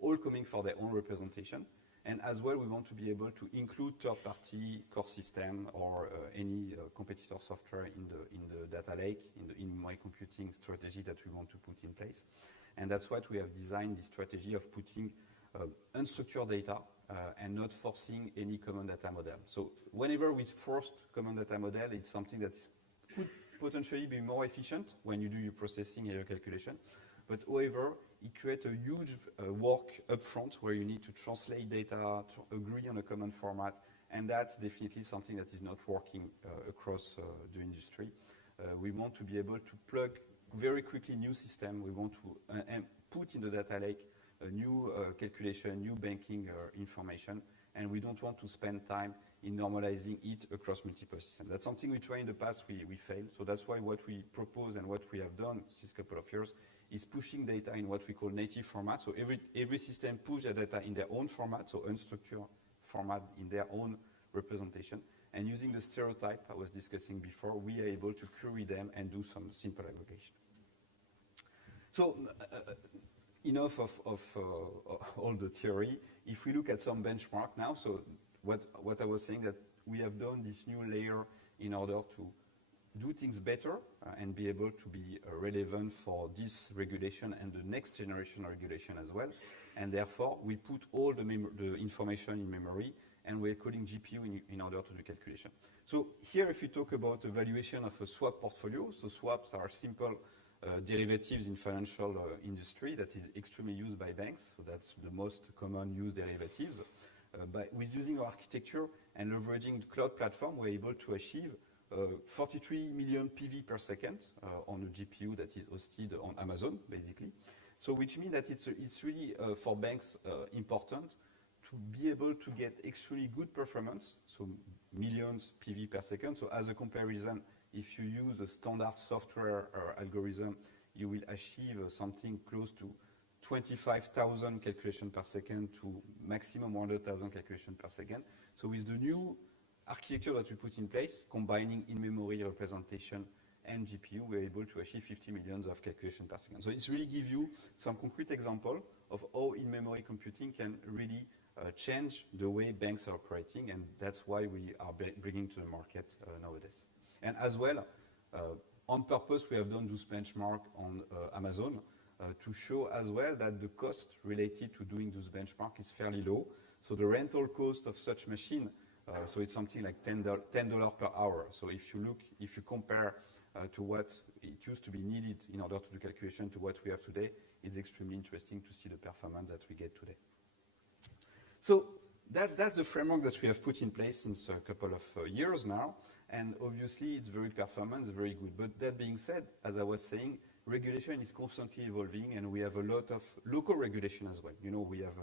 all coming for their own representation. And as well, we want to be able to include third-party core system or any competitor software in the data lake, in my computing strategy that we want to put in place. And that's what we have designed, this strategy of putting unstructured data and not forcing any common data model. So whenever we force common data model, it's something that could potentially be more efficient when you do your processing and your calculation. But however, it creates a huge work upfront where you need to translate data, to agree on a common format, and that's definitely something that is not working across the industry. We want to be able to plug very quickly new system. We want to put in the data lake a new calculation, new banking information, and we don't want to spend time in normalizing it across multiple systems. That's something we tried in the past, we failed. So that's why what we propose and what we have done this couple of years is pushing data in what we call native format. So every system push their data in their own format, so unstructured format in their own representation. And using the stereotype I was discussing before, we are able to query them and do some simple aggregation. So enough of all the theory. If we look at some benchmark now, so what I was saying, that we have done this new layer in order to do things better and be able to be relevant for this regulation and the next generation regulation as well. And therefore, we put all the information in memory, and we're coding GPU in order to do calculation. So here, if you talk about the valuation of a swap portfolio, so swaps are simple derivatives in financial industry that is extremely used by banks. So that's the most common used derivatives. With using our architecture and leveraging the cloud platform, we're able to achieve 43 million PV per second on a GPU that is hosted on Amazon, basically. So which means that it's really, for banks, important to be able to get extremely good performance, so millions PV per second. So as a comparison, if you use a standard software algorithm, you will achieve something close to 25,000 calculations per second to maximum 100,000 calculations per second. So with the new architecture that we put in place, combining in-memory representation and GPU, we're able to achieve 50 million of calculations per second. So it's really give you some concrete example of how in-memory computing can really change the way banks are operating, and that's why we are bringing to the market nowadays. And as well, on purpose, we have done this benchmark on Amazon to show as well that the cost related to doing this benchmark is fairly low. So the rental cost of such machine, so it's something like $10 per hour. So if you compare to what it used to be needed in order to do calculation to what we have today, it's extremely interesting to see the performance that we get today. So that's the framework that we have put in place since a couple of years now. And obviously, it's very performance, very good. But that being said, as I was saying, regulation is constantly evolving, and we have a lot of local regulation as well. You know, we have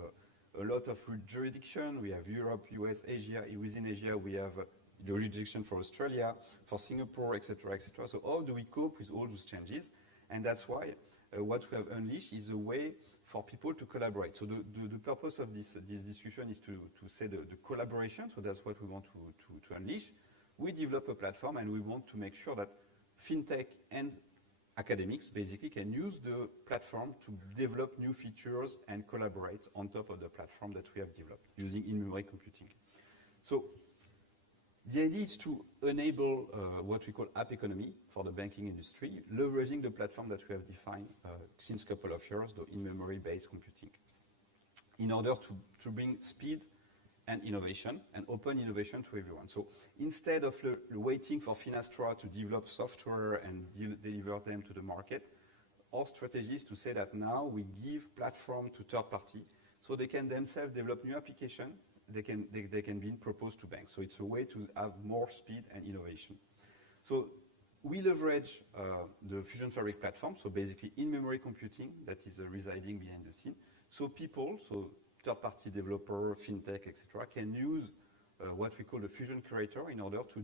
a lot of jurisdiction. We have Europe, US, Asia. Within Asia, we have the jurisdiction for Australia, for Singapore, etc., etc. So how do we cope with all those changes? And that's why what we have unleashed is a way for people to collaborate. So the purpose of this discussion is to say the collaboration. So that's what we want to unleash. We develop a platform, and we want to make sure that fintech and academics basically can use the platform to develop new features and collaborate on top of the platform that we have developed using in-memory computing. So the idea is to enable what we call app economy for the banking industry, leveraging the platform that we have defined since a couple of years, the in-memory based computing, in order to bring speed and innovation, and open innovation to everyone. So instead of waiting for Finastra to develop software and deliver them to the market, our strategy is to say that now we give platform to third party so they can themselves develop new application. They can be proposed to banks. So it's a way to have more speed and innovation. So we leverage the Fusion Fabric platform, so basically in-memory computing that is residing behind the scene. So people, third-party developer, fintech, etc., can use what we call the Fusion Curator in order to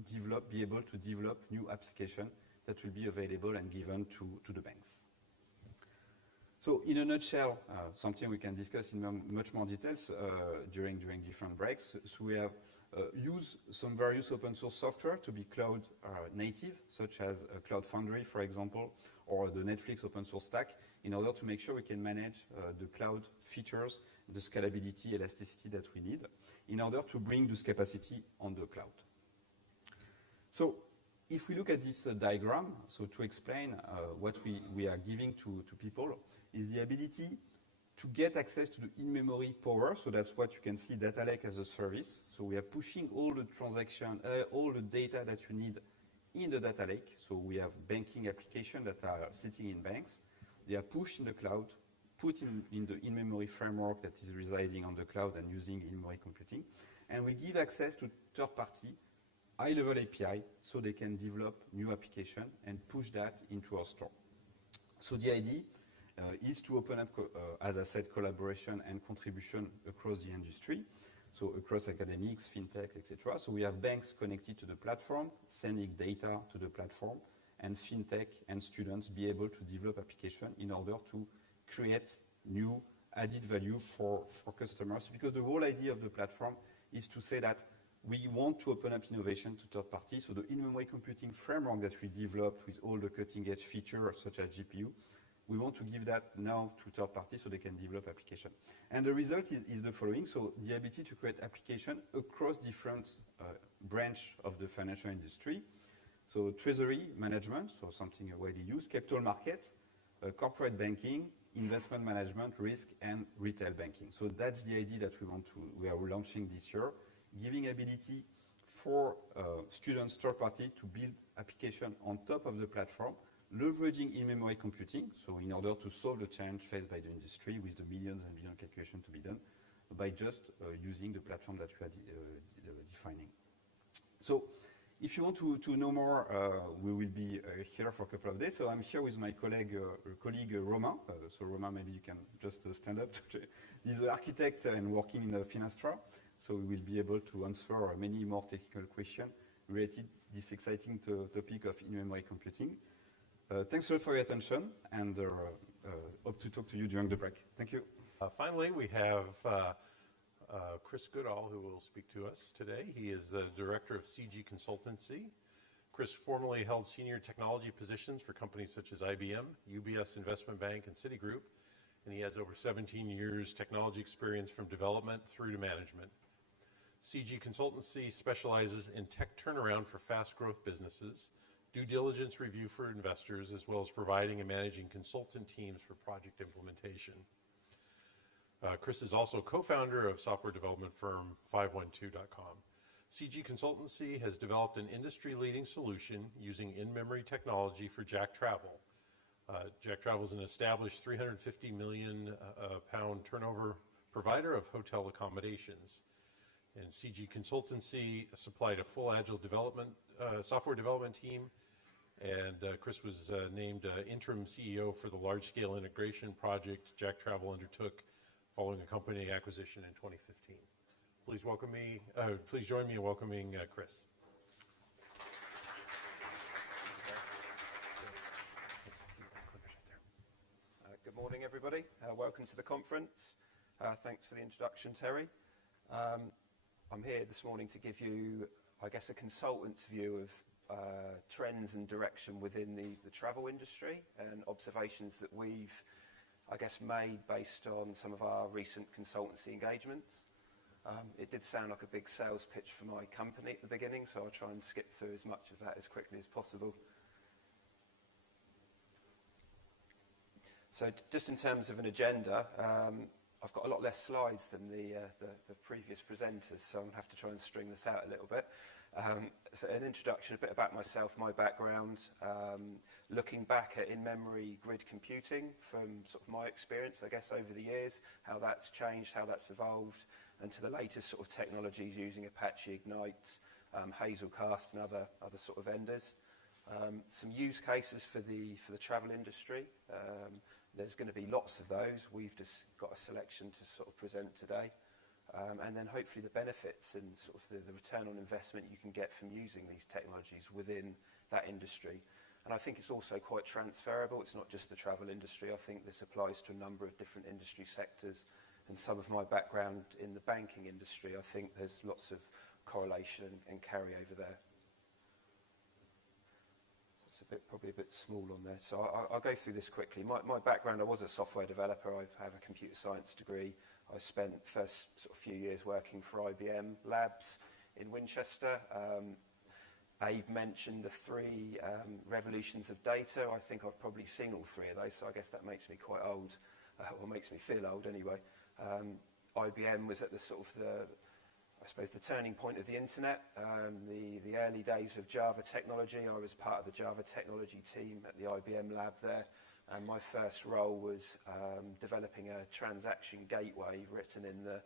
be able to develop new applications that will be available and given to the banks. So in a nutshell, something we can discuss in much more details during different breaks. So we have used some various open source software to be cloud native, such as Cloud Foundry, for example, or the Netflix open source stack, in order to make sure we can manage the cloud features, the scalability, elasticity that we need, in order to bring this capacity on the cloud. So if we look at this diagram, so to explain what we are giving to people, is the ability to get access to the in-memory power. So that's what you can see, data lake as a service. So we are pushing all the transaction, all the data that you need in the data lake. So we have banking applications that are sitting in banks. They are pushed in the cloud, put in the in-memory framework that is residing on the cloud and using in-memory computing. And we give access to third party high-level API so they can develop new application and push that into our store. So the idea is to open up, as I said, collaboration and contribution across the industry, so across academics, fintech, etc. So we have banks connected to the platform, sending data to the platform, and fintech and students be able to develop application in order to create new added value for customers. Because the whole idea of the platform is to say that we want to open up innovation to third parties. So the in-memory computing framework that we developed with all the cutting-edge features such as GPU, we want to give that now to third parties so they can develop application. And the result is the following. So the ability to create application across different branch of the financial industry. So treasury management, so something widely used, capital market, corporate banking, investment management, risk, and retail banking. So that's the idea that we are launching this year, giving ability for students, third party, to build application on top of the platform, leveraging in-memory computing, so in order to solve the challenge faced by the industry with the millions and billion calculations to be done, by just using the platform that we are defining. So if you want to know more, we will be here for a couple of days. So I'm here with my colleague Romain. So Romain, maybe you can just stand up. He's an architect and working in Finastra. So we will be able to answer many more technical questions related to this exciting topic of in-memory computing. Thanks a lot for your attention, and hope to talk to you during the break. Thank you. Finally, we have Chris Goodall, who will speak to us today. He is the director of CG Consultancy. Chris formerly held senior technology positions for companies such as IBM, UBS Investment Bank, and Citigroup, and he has over 17 years technology experience from development through to management. CG Consultancy specializes in tech turnaround for fast growth businesses, due diligence review for investors, as well as providing and managing consultant teams for project implementation. Chris is also co-founder of software development firm 512.com. CG Consultancy has developed an industry-leading solution using in-memory technology for Jack Travel. Jack Travel is an established 350 million pound turnover provider of hotel accommodations. And CG Consultancy supplied a full agile development, software development team, and Chris was named interim CEO for the large-scale integration project Jack Travel undertook following a company acquisition in 2015. Please join me in welcoming Chris. Good morning, everybody. Welcome to the conference. Thanks for the introduction, Terry. I'm here this morning to give you, I guess, a consultant's view of trends and direction within the travel industry and observations that we've, I guess, made based on some of our recent consultancy engagements. It did sound like a big sales pitch for my company at the beginning, so I'll try and skip through as much of that as quickly as possible. So just in terms of an agenda, I've got a lot less slides than the previous presenters, so I'm going to have to try and string this out a little bit. So an introduction, a bit about myself, my background, looking back at in-memory grid computing from sort of my experience, I guess, over the years, how that's changed, how that's evolved, and to the latest sort of technologies using Apache Ignite, Hazelcast, and other sort of vendors. Some use cases for the travel industry. There's going to be lots of those. We've just got a selection to sort of present today. And then hopefully the benefits and sort of the return on investment you can get from using these technologies within that industry. And I think it's also quite transferable. It's not just the travel industry. I think this applies to a number of different industry sectors. And some of my background in the banking industry, I think there's lots of correlation and carryover there. It's probably a bit small on there. So I'll go through this quickly. My background, I was a software developer. I have a computer science degree. I spent the first sort of few years working for IBM Labs in Winchester. Abe mentioned the three revolutions of data. I think I've probably seen all three of those, so I guess that makes me quite old, or makes me feel old anyway. IBM was at the sort of the turning point of the internet, the early days of Java technology. I was part of the Java technology team at the IBM lab there, and my first role was developing a transaction gateway written in the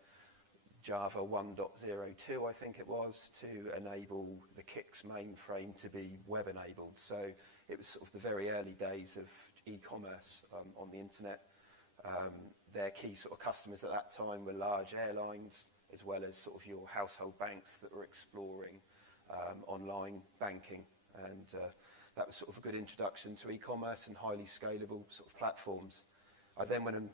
Java 1.02, I think it was, to enable the Kix mainframe to be web-enabled. So it was sort of the very early days of e-commerce on the internet. Their key sort of customers at that time were large airlines, as well as sort of your household banks that were exploring online banking. And that was sort of a good introduction to e-commerce and highly scalable sort of platforms. I then went and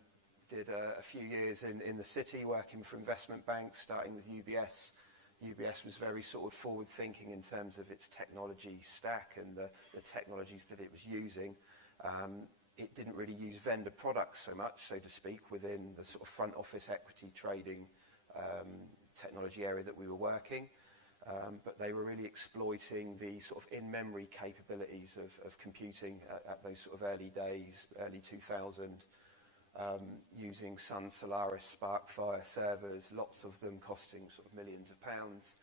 did a few years in the city working for investment banks, starting with UBS. UBS was very sort of forward thinking in terms of its technology stack and the technologies that it was using. It didn't really use vendor products so much, so to speak, within the sort of front office equity trading technology area that we were working. But they were really exploiting the sort of in-memory capabilities of computing at those sort of early days, early 2000, using Sun Solaris SparkFire servers, lots of them costing sort of millions of pounds,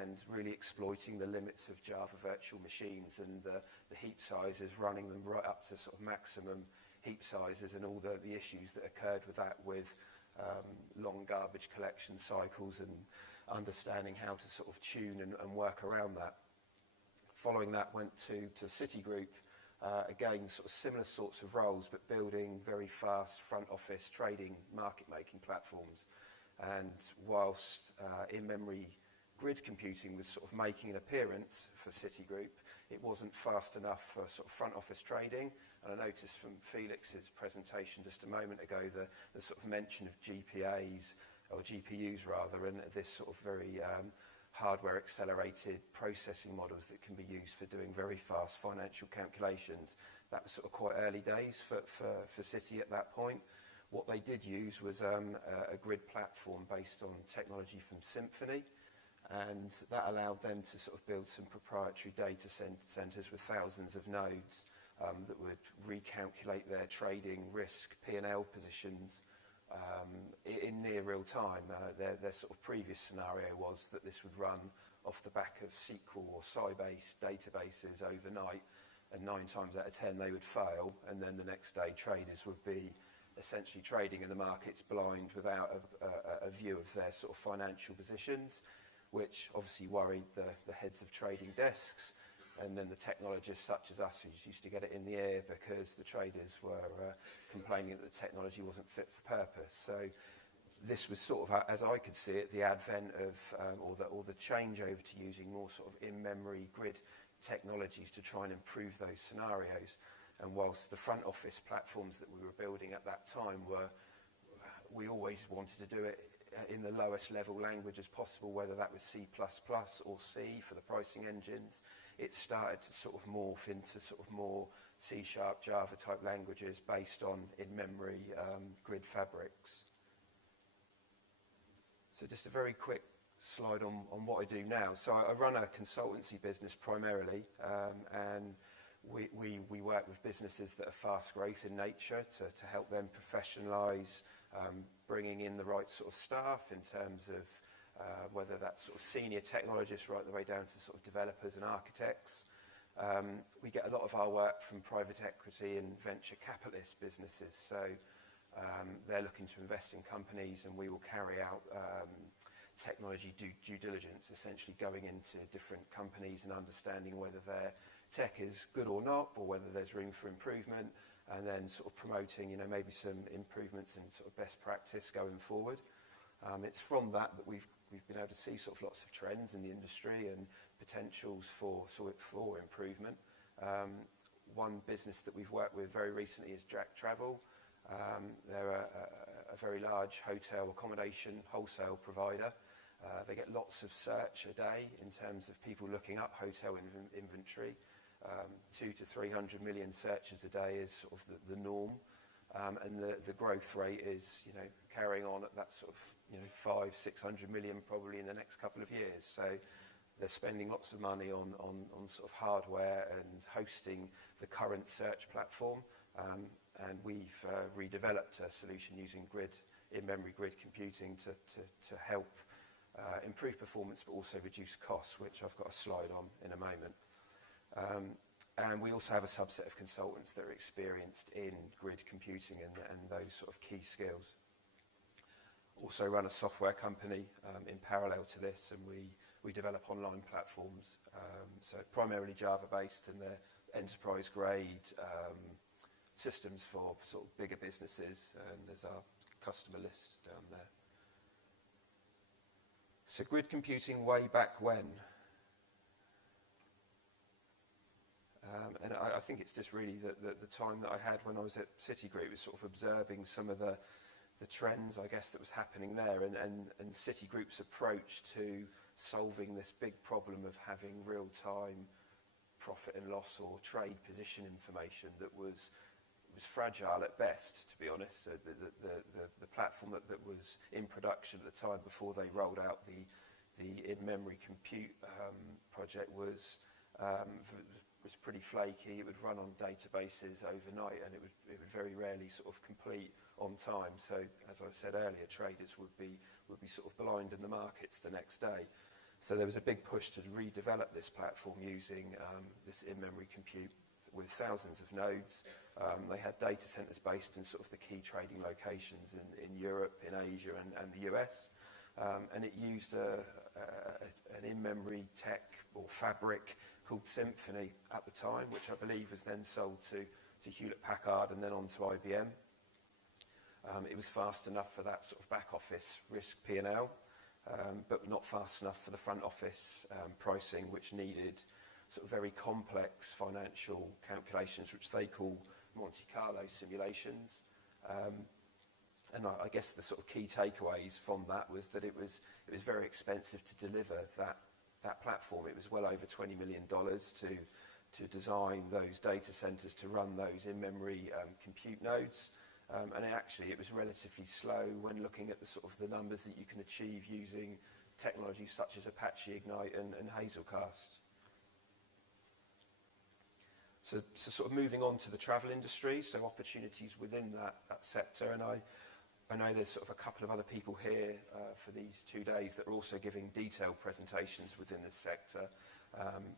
and really exploiting the limits of Java virtual machines and the heap sizes, running them right up to sort of maximum heap sizes, and all the issues that occurred with that, with long garbage collection cycles and understanding how to sort of tune and work around that. Following that, went to Citigroup, again sort of similar sorts of roles, but building very fast front office trading market making platforms. And whilst in-memory grid computing was sort of making an appearance for Citigroup, it wasn't fast enough for sort of front office trading. And I noticed from Felix's presentation just a moment ago the sort of mention of GPAs, or GPUs rather, and this sort of very hardware accelerated processing models that can be used for doing very fast financial calculations. That was sort of quite early days for Citi at that point. What they did use was a grid platform based on technology from Symphony, and that allowed them to sort of build some proprietary data centers with thousands of nodes that would recalculate their trading risk P&L positions in near real time. Their sort of previous scenario was that this would run off the back of SQL or Sybase databases overnight, and 9 times out of 10 they would fail, and then the next day traders would be essentially trading in the markets blind without a view of their sort of financial positions, which obviously worried the heads of trading desks, and then the technologists such as us who used to get it in the ear because the traders were complaining that the technology wasn't fit for purpose. So this was sort of, as I could see it, the advent of, or the changeover to using more sort of in-memory grid technologies to try and improve those scenarios. And whilst the front office platforms that we were building at that time we always wanted to do it in the lowest level language as possible, whether that was C++ or C for the pricing engines. It started to sort of morph into sort of more C#, Java type languages based on in-memory grid fabrics. So just a very quick slide on what I do now. So I run a consultancy business primarily, and we work with businesses that are fast growth in nature to help them professionalise, bringing in the right sort of staff in terms of whether that's sort of senior technologists right the way down to sort of developers and architects. We get a lot of our work from private equity and venture capitalist businesses. So they're looking to invest in companies, and we will carry out technology due diligence, essentially going into different companies and understanding whether their tech is good or not, or whether there's room for improvement, and then sort of promoting, maybe some improvements in sort of best practice going forward. It's from that we've been able to see sort of lots of trends in the industry and potentials for improvement. One business that we've worked with very recently is Jack Travel. They're a very large hotel accommodation wholesale provider. They get lots of search a day in terms of people looking up hotel inventory. 200 to 300 million searches a day is sort of the norm, and the growth rate is carrying on at that sort of 500-600 million probably in the next couple of years. So they're spending lots of money on sort of hardware and hosting the current search platform, and we've redeveloped a solution using in-memory grid computing to help improve performance but also reduce costs, which I've got a slide on in a moment. And we also have a subset of consultants that are experienced in grid computing and those sort of key skills. also run a software company in parallel to this, and we develop online platforms. So primarily Java-based, and they're enterprise-grade systems for sort of bigger businesses, and there's our customer list down there. So grid computing way back when. And I think it's just really the time that I had when I was at Citigroup was sort of observing some of the trends, I guess, that was happening there, and Citigroup's approach to solving this big problem of having real-time profit and loss or trade position information that was fragile at best, to be honest. So the platform that was in production at the time before they rolled out the in-memory compute project was pretty flaky. It would run on databases overnight, and it would very rarely sort of complete on time. So, as I said earlier, traders would be sort of blind in the markets the next day. So there was a big push to redevelop this platform using this in-memory compute with thousands of nodes. They had data centers based in sort of the key trading locations in Europe, in Asia, and the US. And it used an in-memory tech or fabric called Symphony at the time, which I believe was then sold to Hewlett-Packard and then on to IBM. It was fast enough for that sort of back office risk P&L, but not fast enough for the front office pricing, which needed sort of very complex financial calculations, which they call Monte Carlo simulations. And I guess the sort of key takeaways from that was that it was very expensive to deliver that platform. It was well over $20 million to design those data centers, to run those in-memory compute nodes. And it was relatively slow when looking at the sort of the numbers that you can achieve using technologies such as Apache Ignite and Hazelcast. So sort of moving on to the travel industry, so opportunities within that sector. And I know there's sort of a couple of other people here for these 2 days that are also giving detailed presentations within this sector.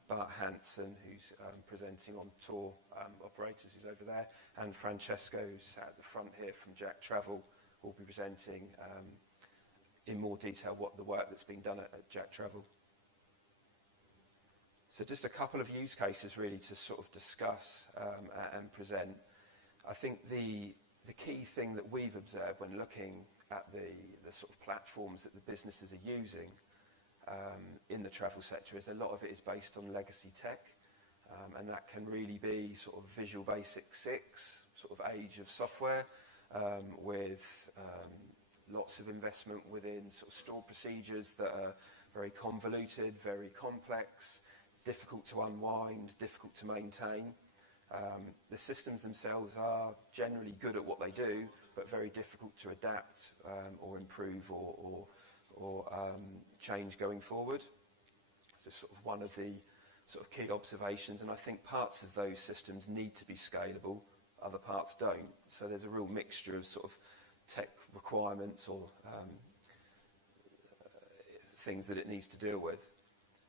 Bart Hansen, who's presenting on tour operators, who's over there, and Francesco, who's sat at the front here from Jack Travel, will be presenting in more detail what the work that's being done at Jack Travel. So just a couple of use cases really to sort of discuss and present. I think the key thing that we've observed when looking at the sort of platforms that the businesses are using in the travel sector is a lot of it is based on legacy tech, and that can really be sort of Visual Basic 6, sort of age of software, with lots of investment within sort of stored procedures that are very convoluted, very complex, difficult to unwind, difficult to maintain. The systems themselves are generally good at what they do, but very difficult to adapt or improve or change going forward. So sort of one of the sort of key observations, and I think parts of those systems need to be scalable, other parts don't. So there's a real mixture of sort of tech requirements or things that it needs to deal with.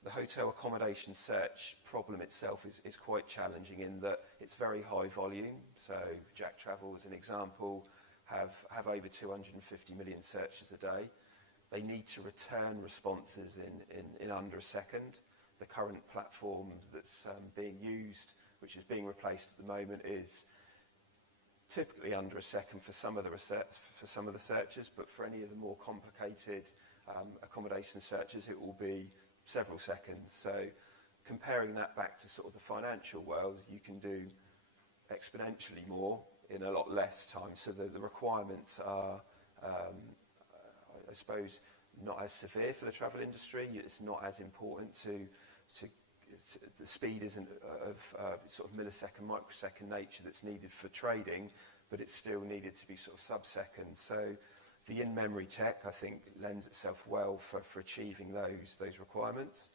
The hotel accommodation search problem itself is quite challenging in that it's very high volume. So Jack Travel, as an example, have over 250 million searches a day. They need to return responses in under a second. The current platform that's being used, which is being replaced at the moment, is typically under a second for some of the searches, but for any of the more complicated accommodation searches, it will be several seconds. So comparing that back to sort of the financial world, you can do exponentially more in a lot less time. So the requirements are, I suppose, not as severe for the travel industry. It's not as important to the speed isn't of sort of millisecond, microsecond nature that's needed for trading, but it's still needed to be sort of sub-second. So the in-memory tech, I think, lends itself well for achieving those requirements.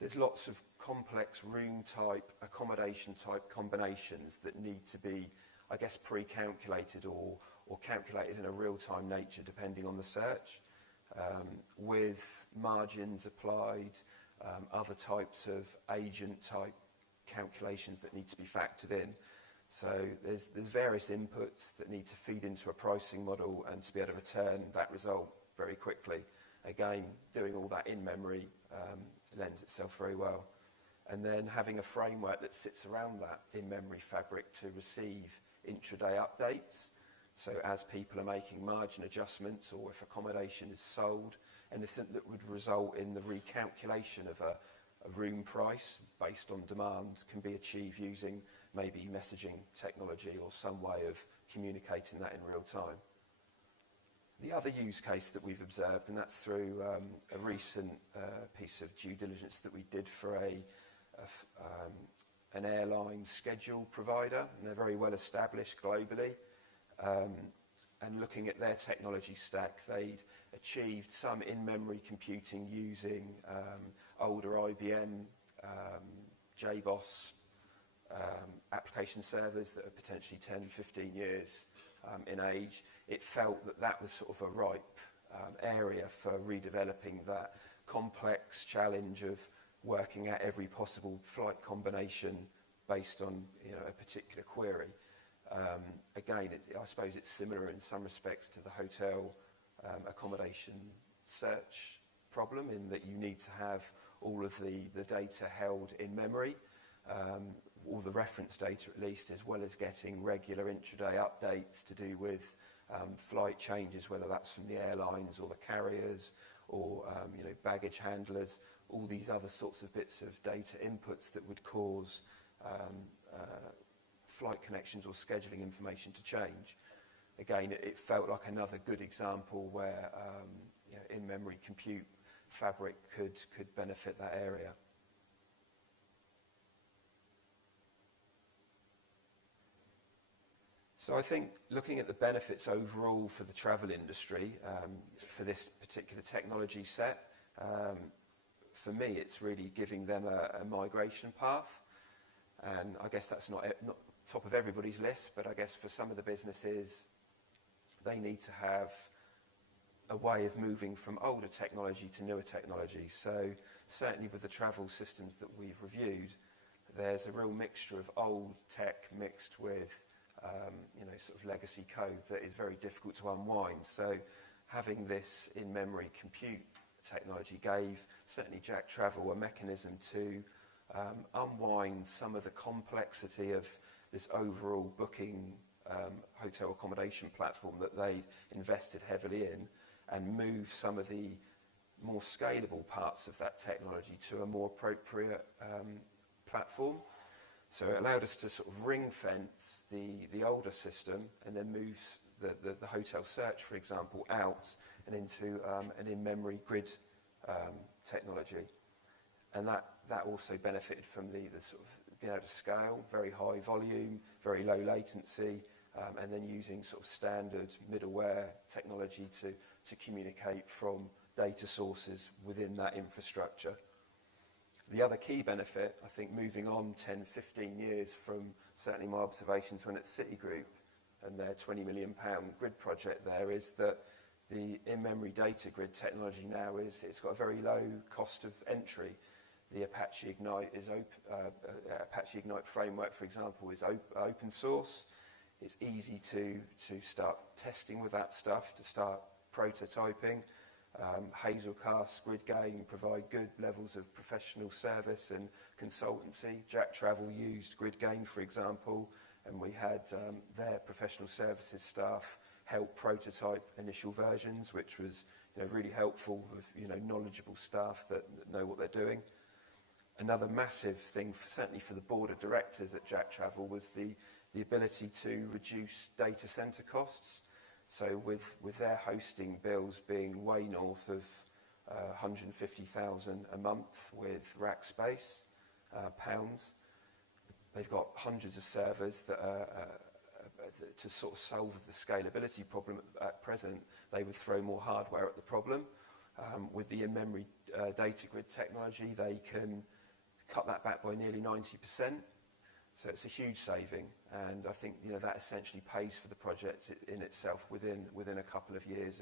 There's lots of complex room-type, accommodation-type combinations that need to be, I guess, pre-calculated or calculated in a real-time nature, depending on the search, with margins applied, other types of agent-type calculations that need to be factored in. So there's various inputs that need to feed into a pricing model and to be able to return that result. very quickly. Again, doing all that in memory lends itself very well. And then having a framework that sits around that in-memory fabric to receive intraday updates. So as people are making margin adjustments, or if accommodation is sold, anything that would result in the recalculation of a room price based on demand can be achieved using maybe messaging technology or some way of communicating that in real time. The other use case that we've observed, and that's through a recent piece of due diligence that we did for an airline schedule provider, and they're very well established globally. And looking at their technology stack, they'd achieved some in-memory computing using older IBM, JBoss application servers that are potentially 10, 15 years in age. It felt that that was sort of a ripe area for redeveloping that complex challenge of working out every possible flight combination based on a particular query. Again, I suppose it's similar in some respects to the hotel accommodation search problem, in that you need to have all of the data held in memory, all the reference data at least, as well as getting regular intraday updates to do with flight changes, whether that's from the airlines or the carriers or baggage handlers, all these other sorts of bits of data inputs that would cause flight connections or scheduling information to change. Again, it felt like another good example where in-memory compute fabric could benefit that area. So I think looking at the benefits overall for the travel industry, for this particular technology set, for me it's really giving them a migration path. And I guess that's not top of everybody's list, but I guess for some of the businesses, they need to have a way of moving from older technology to newer technology. So certainly with the travel systems that we've reviewed, there's a real mixture of old tech mixed with sort of legacy code that is very difficult to unwind. So having this in-memory compute technology gave certainly Jack Travel a mechanism to unwind some of the complexity of this overall booking hotel accommodation platform that they'd invested heavily in, and move some of the more scalable parts of that technology to a more appropriate platform. So it allowed us to sort of ring fence the older system and then move the hotel search, for example, out and into an in-memory grid technology. And that also benefited from the sort of being able to scale, very high volume, very low latency, and then using sort of standard middleware technology to communicate from data sources within that infrastructure. The other key benefit, I think, moving on 10, 15 years from certainly my observations when at Citigroup and their £20 million grid project there, is that the in-memory data grid technology now it's got a very low cost of entry. The Apache Ignite Apache Ignite framework, for example, is open source. It's easy to start testing with that stuff, to start prototyping. Hazelcast, GridGain provide good levels of professional service and consultancy. Jack Travel used GridGain, for example, and we had their professional services staff help prototype initial versions, which was really helpful with knowledgeable staff that know what they're doing. Another massive thing, certainly for the board of directors at Jack Travel, was the ability to reduce data center costs. So with their hosting bills being way north of 150,000 a month with rack space, pounds, they've got hundreds of servers that are, to sort of solve the scalability problem at present, they would throw more hardware at the problem. With the in-memory data grid technology, they can cut that back by nearly 90%. So it's a huge saving, and I think that essentially pays for the project in itself within a couple of years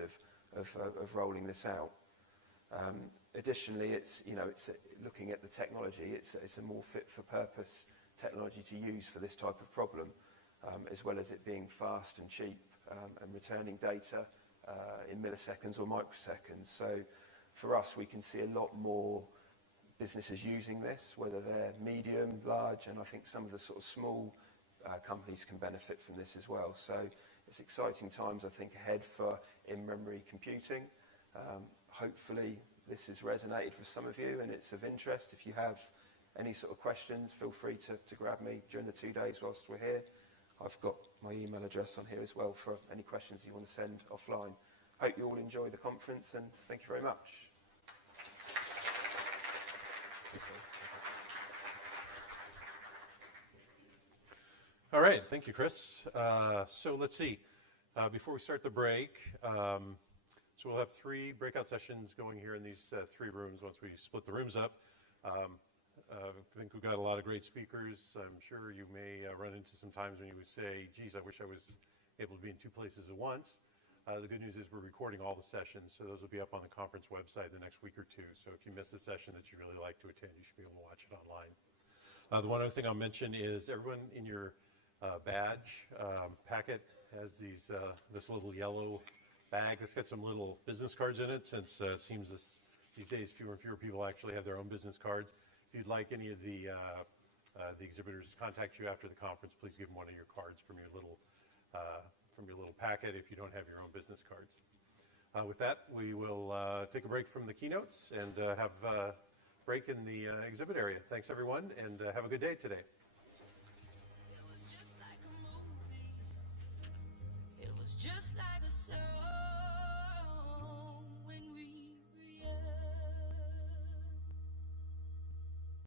of rolling this out. Additionally, it's looking at the technology. It's a more fit for purpose technology to use for this type of problem, as well as it being fast and cheap and returning data in milliseconds or microseconds. So for us, we can see a lot more businesses using this, whether they're medium, large, and I think some of the sort of small companies can benefit from this as well. So it's exciting times, I think, ahead for in-memory computing. Hopefully this has resonated with some of you and it's of interest. If you have any sort of questions, feel free to grab me during the 2 days whilst we're here. I've got my email address on here as well for any questions you want to send offline. Hope you all enjoy the conference and thank you very much. All right, thank you, Chris. So let's see. Before we start the break, so we'll have 3 breakout sessions going here in these 3 rooms once we split the rooms up. I think we've got a lot of great speakers. I'm sure you may run into some times when you would say, geez, I wish I was able to be in 2 places at once. The good news is we're recording all the sessions, so those will be up on the conference website the next week or 2. So if you miss a session that you really like to attend, you should be able to watch it online. The one other thing I'll mention is everyone in your badge packet has these this little yellow bag that's got some little business cards in it, since it seems these days fewer and fewer people actually have their own business cards. If you'd like any of the exhibitors to contact you after the conference, please give them one of your cards from your little packet if you don't have your own business cards. With that, we will take a break from the keynotes and have a break in the exhibit area. Thanks, everyone, and have a good day today. It was just like a movie. It was just like a